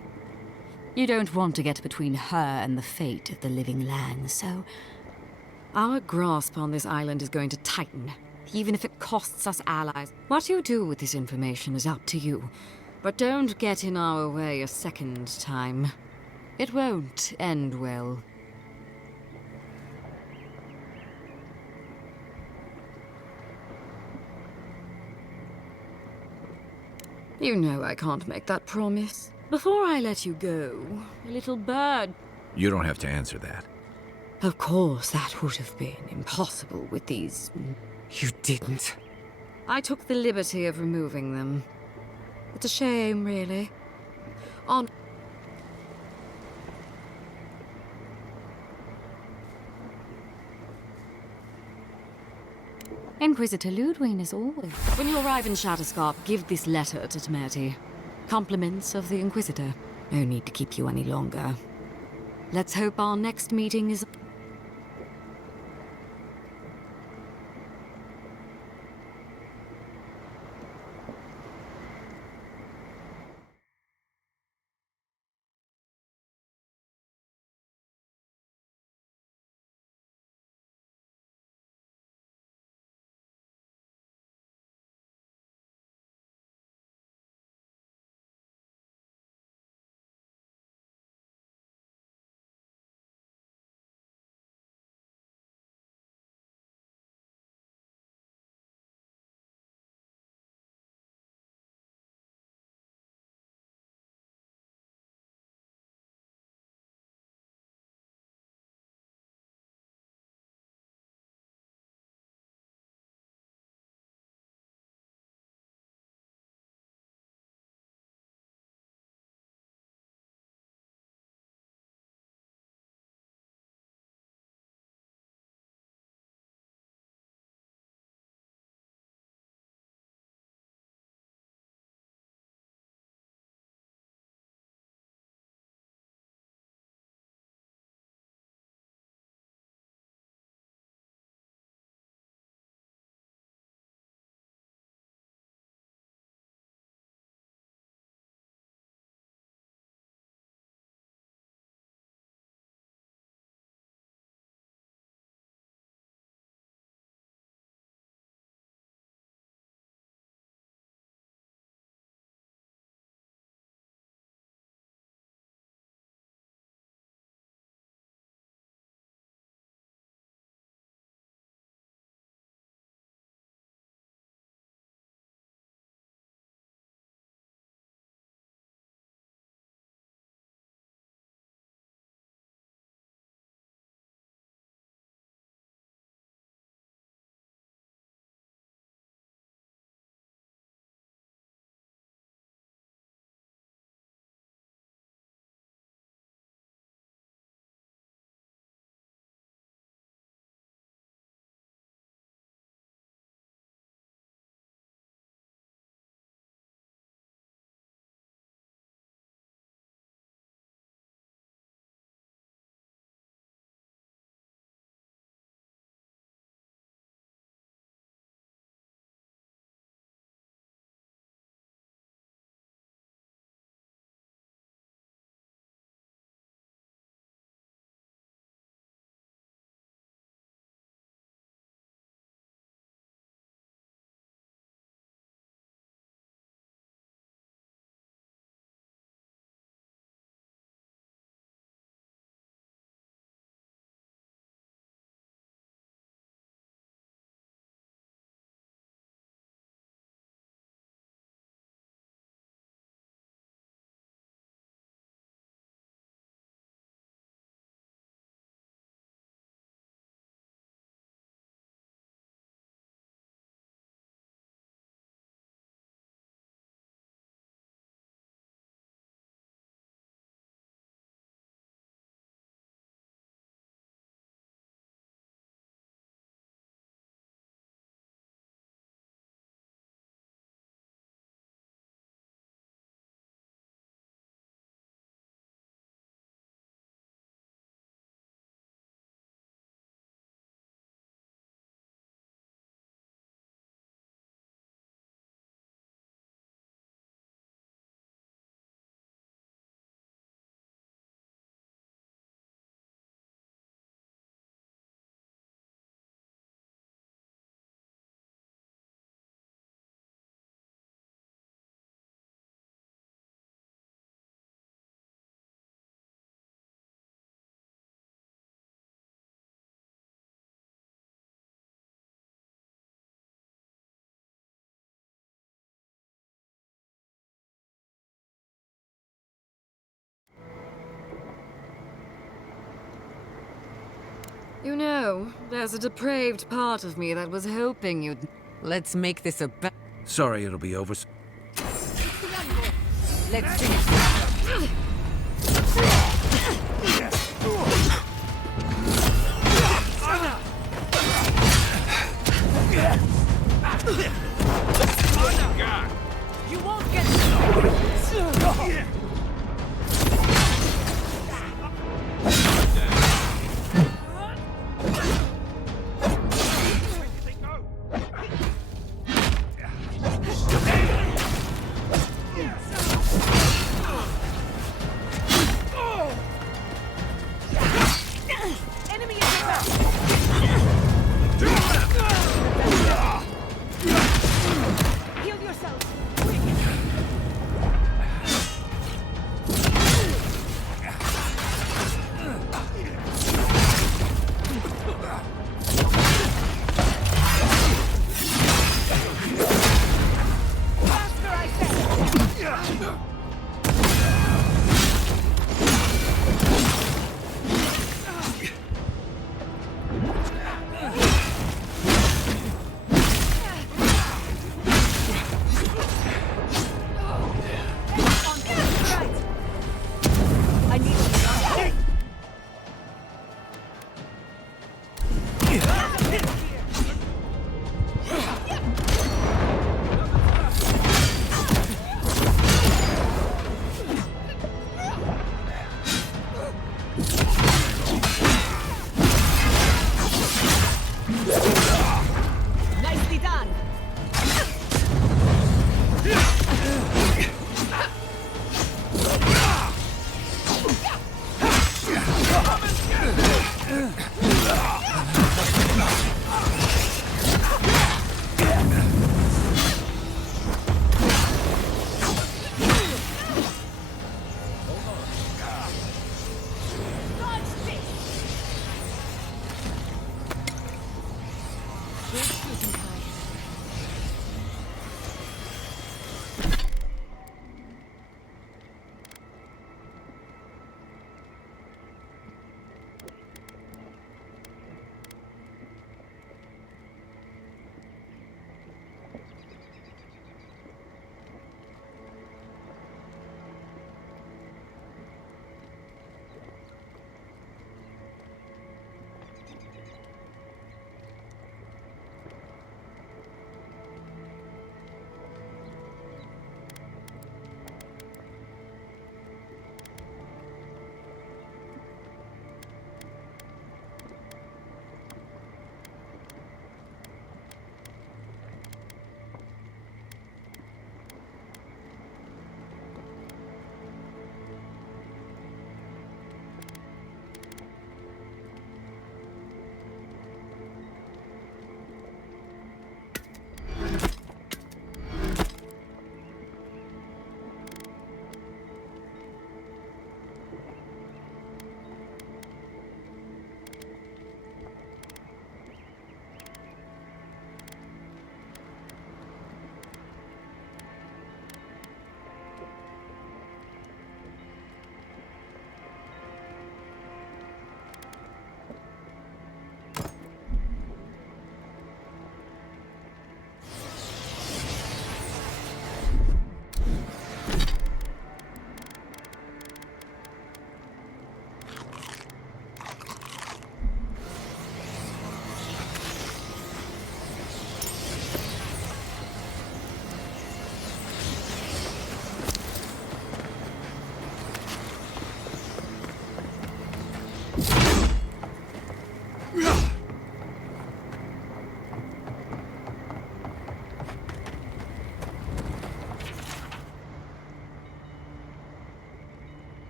You don't want to get between her and the fate of the living lands, so... Our grasp on this island is going to tighten, even if it costs us allies. What you do with this information is up to you, but don't get in our way a second time. It won't end well. You know I can't make that promise. Before I let you go, a little bird... You don't have to answer that. Of course, that would have been impossible with these... You didn't. I took the liberty of removing them. It's a shame, really. On... Inquisitor Ludwig is always... When you arrive in Shatterscarp, give this letter to Temerity. Compliments of the Inquisitor. No need to keep you any longer. Let's hope our next meeting is... You know, there's a depraved part of me that was hoping you'd... Let's make this a Sorry, it'll be over. Let's finish. You won't get enemy is back. Heal yourself. Faster, I said. I need nicely done.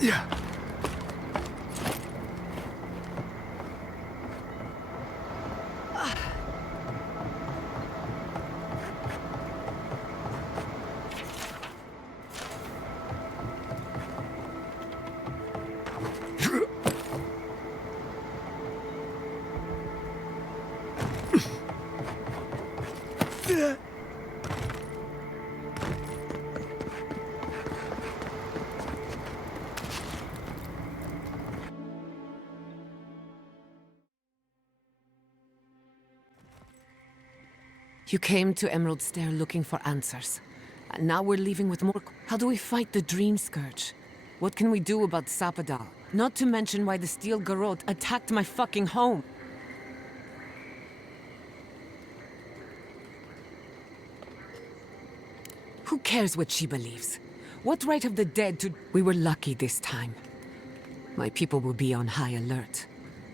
Yeah. You came to Emerald Stair looking for answers. And now we're leaving with more. How do we fight the Dream Scourge? What can we do about Sapadal? Not to mention why the Steel Garrote attacked my fucking home. Who cares what she believes? What right have the dead to... We were lucky this time. My people will be on high alert.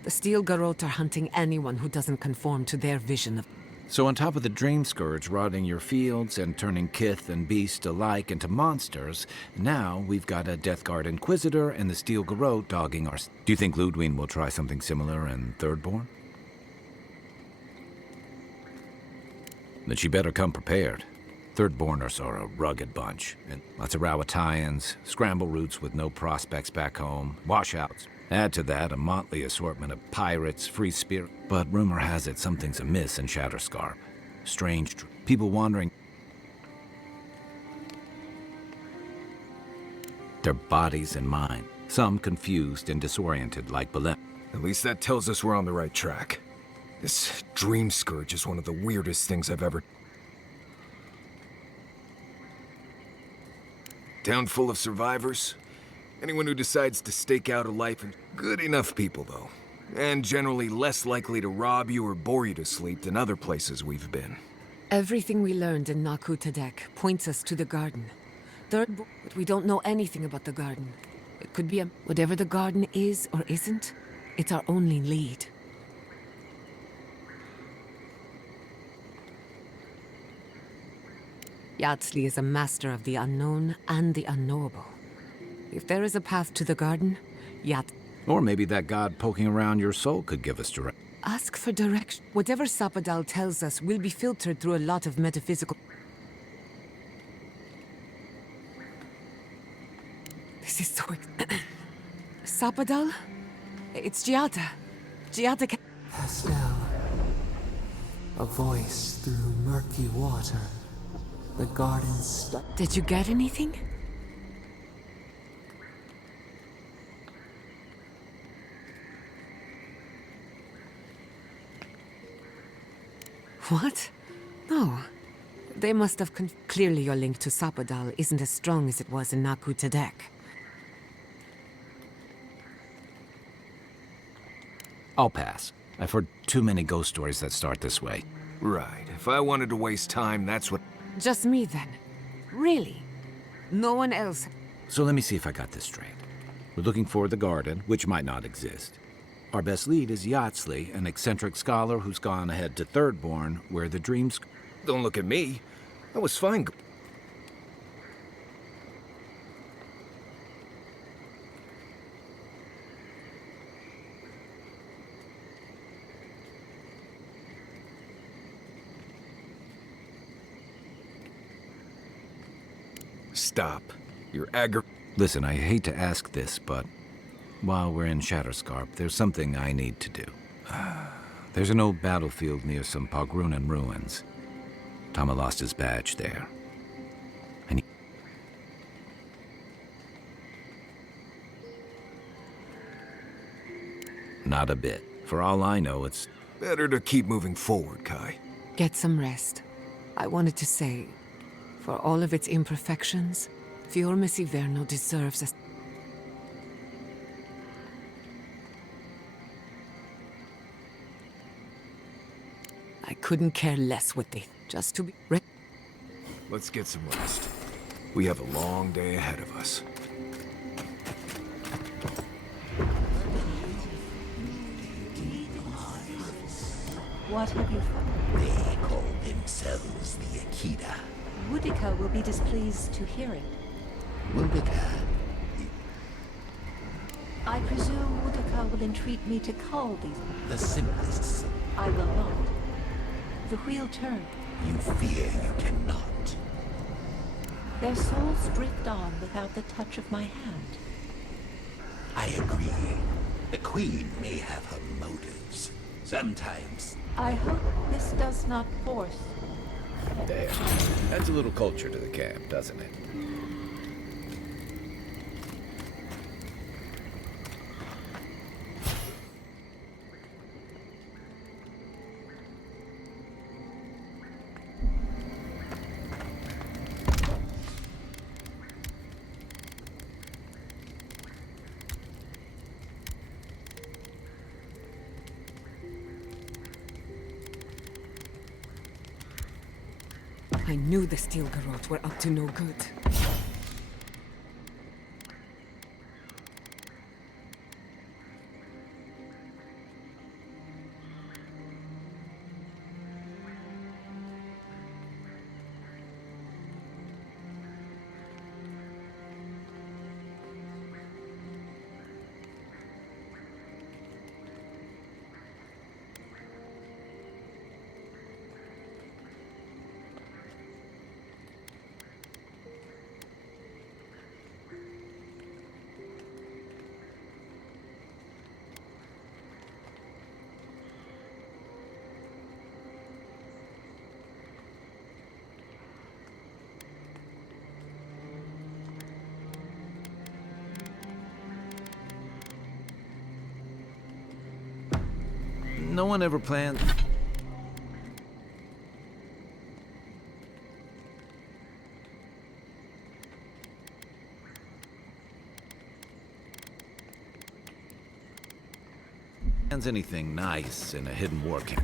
The Steel Garrote are hunting anyone who doesn't conform to their vision of... So on top of the Dream Scourge rotting your fields and turning kith and beast alike into monsters, now we've got a Death Guard Inquisitor and the Steel Garrote dogging our... Do you think Ludwig will try something similar in Thirdborn? Then she better come prepared. Thirdborners are a rugged bunch, and lots of Rawatayans, scramble routes with no prospects back home, washouts. Add to that a motley assortment of pirates, free spirit. But rumor has it something's amiss in Shatterscarp. Strange people wandering. Their bodies and mind. Some confused and disoriented like Belen. At least that tells us we're on the right track. This Dream Scourge is one of the weirdest things I've ever... Town full of survivors. Anyone who decides to stake out a life in good enough people, though. And generally less likely to rob you or bore you to sleep than other places we've been. Everything we learned in Naku Tadek points us to the garden. But we don't know anything about the garden. It could be whatever the garden is or isn't, it's our only lead. Yatsley is a master of the unknown and the unknowable. If there is a path to the garden, Or maybe that god poking around your soul could give us direction. Ask for direction. Whatever Sapadal tells us will be filtered through a lot of metaphysical... This is so... Sapadal? It's Giada. Giada can... Pastel. A voice through murky water. The garden's... Did you get anything? What? No. They must have clearly your link to Sapadal isn't as strong as it was in Naku Tadek. I'll pass. I've heard too many ghost stories that start this way. Right. If I wanted to waste time, that's what... Just me, then. Really? No one else? So let me see if I got this straight. We're looking for the garden, which might not exist. Our best lead is Yatsley, an eccentric scholar who's gone ahead to Thirdborn, where the dreams... Don't look at me. I was fine. Stop. You're Listen, I hate to ask this, but while we're in Shatterscarp, there's something I need to do. There's an old battlefield near some Pogrunan ruins. Tama lost his badge there. Not a bit. For all I know, it's... Better to keep moving forward, Kai. Get some rest. I wanted to say, for all of its imperfections, Fiormis Iverno deserves a... I couldn't care less what they... Just to be... Let's get some rest. We have a long day ahead of us. What have you found? They call themselves the Akita. Woodika will be displeased to hear it. Woodika? I presume Woodika will entreat me to cull these... The simplest. I will not. The wheel turns. You fear you cannot. Their souls drift on without the touch of my hand. I agree. The Queen may have her motives. Sometimes. I hope this does not force There. Adds a little culture to the camp, doesn't it? I knew the Steel Garrote were up to no good. No one ever planned... anything nice in a hidden working.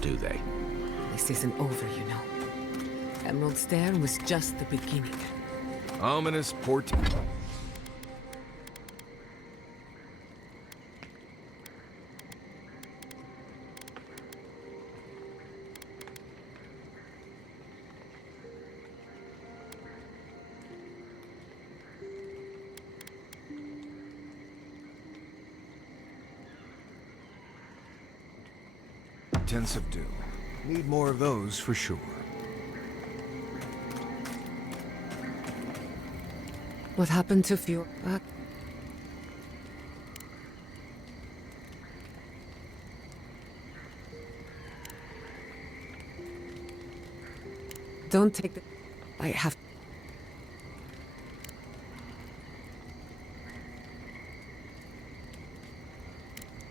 Do they? This isn't over, you know. Emerald Stair was just the beginning. Ominous port... Tents of Doom. Need more of those for sure. What happened to Fjord? Don't take the... I have...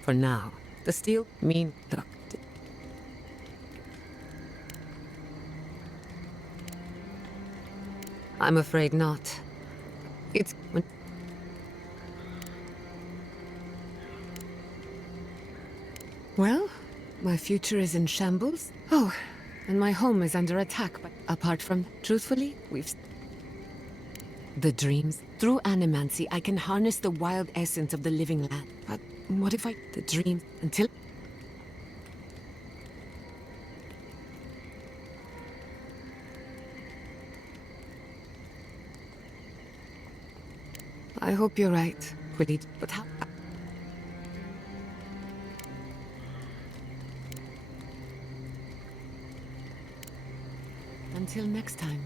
For now, the steel mean... Look. I'm afraid not. It's... Well, my future is in shambles. Oh, and my home is under attack, but apart from... Truthfully, we've... The dreams. Through animancy, I can harness the wild essence of the living land. But what if I... The dreams... Until... I hope you're right, Quidditch, but how... Until next time.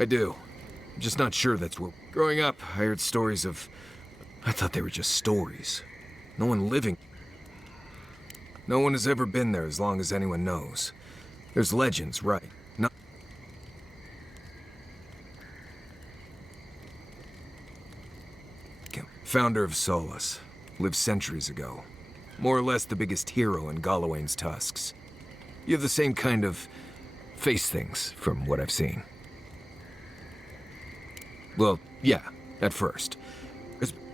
I do. I'm just not sure that's what... Growing up, I heard stories of... I thought they were just stories. No one living... No one has ever been there as long as anyone knows. There's legends, right? No. Founder of Solus. Lived centuries ago. More or less the biggest hero in Galawain's tusks. You have the same kind of face things, from what I've seen. Well, yeah, at first.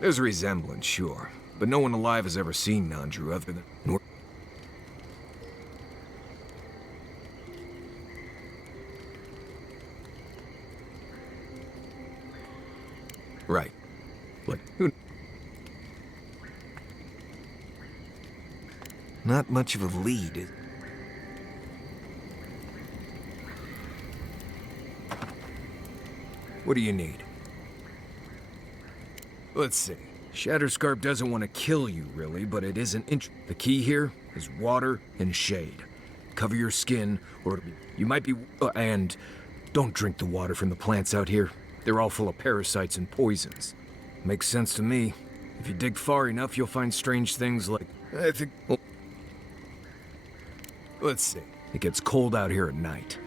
There's a resemblance, sure. But no one alive has ever seen Nandru other than... Right. Like, who... Not much of a lead. What do you need? Let's see. Shatterscarp doesn't want to kill you, really, but it isn't the key here is water and shade. Cover your skin, or you might be... and don't drink the water from the plants out here. They're all full of parasites and poisons. Makes sense to me. If you dig far enough, you'll find strange things like... I think... Well, let's see. It gets cold out here at night.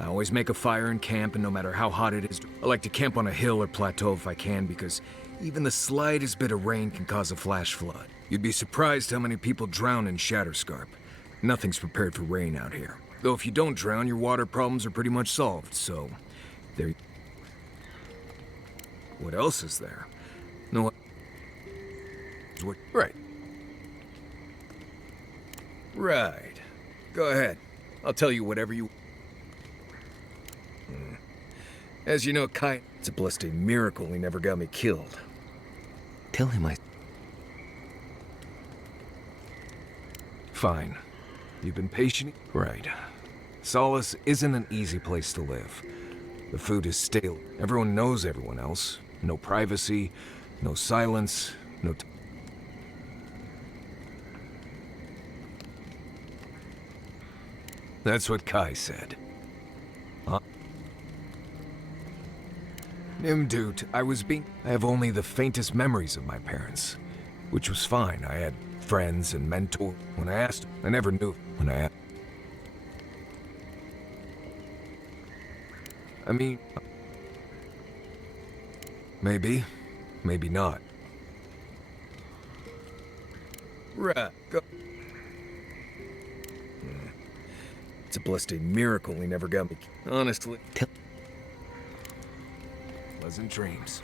I always make a fire in camp, and no matter how hot it is, I like to camp on a hill or plateau if I can, because even the slightest bit of rain can cause a flash flood. You'd be surprised how many people drown in Shatterscarp. Nothing's prepared for rain out here. Though if you don't drown, your water problems are pretty much solved, so... there... What else is there? No... What... Right. Right. Go ahead. I'll tell you whatever you... As you know, Kai... It's a blessed miracle he never got me killed. Tell him I... Fine. You've been patient? Right. Solace isn't an easy place to live. The food is stale. Everyone knows everyone else. No privacy, no silence, no... That's what Kai said. Huh? Nimdut, I have only the faintest memories of my parents. Which was fine. I had friends and mentors. When I asked, I never knew. When I asked... I mean... Maybe. Maybe not. Right. Go. It's a blessed miracle he never got me. Honestly. Pleasant dreams.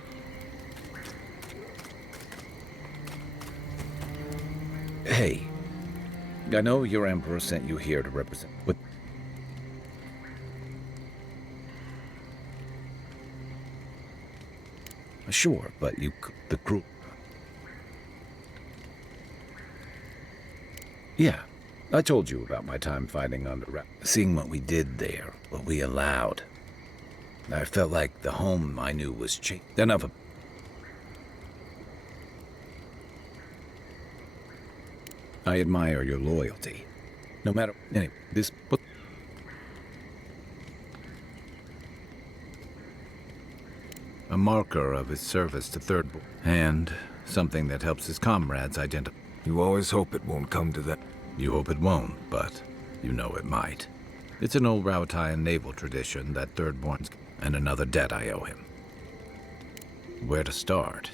Hey. I know your Emperor sent you here to represent... What? Sure, but the group... Yeah, I told you about my time fighting under... Seeing what we did there, what we allowed. I felt like the home I knew was changed. Enough of... I admire your loyalty. No matter... Anyway, this... A marker of his service to Third Born, and something that helps his comrades identify. You always hope it won't come to that. You hope it won't, but you know it might. It's an old Rauatayan naval tradition that Thirdborn's and another debt I owe him. Where to start?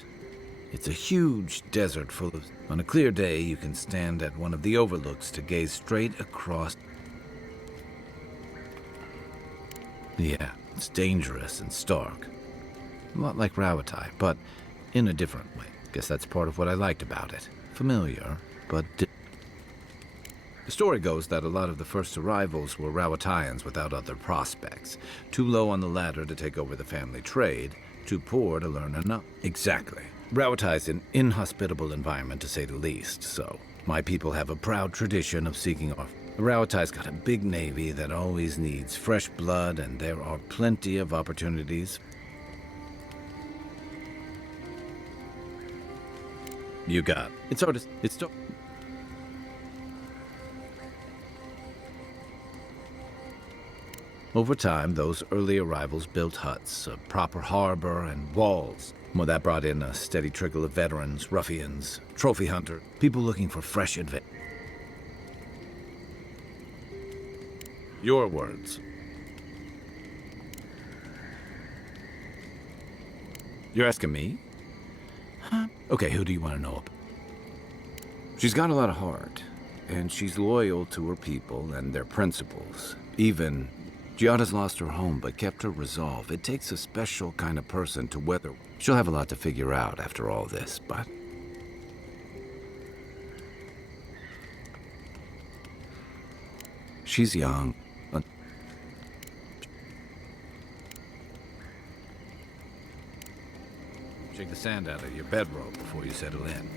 It's a huge desert full of... On a clear day, you can stand at one of the overlooks to gaze straight across... Yeah, it's dangerous and stark. A lot like Rauatai, but in a different way. Guess that's part of what I liked about it. Familiar, but... The story goes that a lot of the first arrivals were Rauataians without other prospects. Too low on the ladder to take over the family trade, too poor to learn enough. Exactly. Rauatai's an inhospitable environment, to say the least, so my people have a proud tradition of seeking off. Rauatai's got a big navy that always needs fresh blood, and there are plenty of opportunities. You got it. It's sort of... It's... Over time, those early arrivals built huts, a proper harbor, and walls. Well, that brought in a steady trickle of veterans, ruffians, trophy hunters, people looking for fresh adventure. Your words. You're asking me? Huh? Okay, who do you want to know? She's got a lot of heart, and she's loyal to her people and their principles. Even Giada's lost her home, but kept her resolve. It takes a special kind of person to weather. She'll have a lot to figure out after all this, but... she's young. Shake the sand out of your bedroll before you settle in.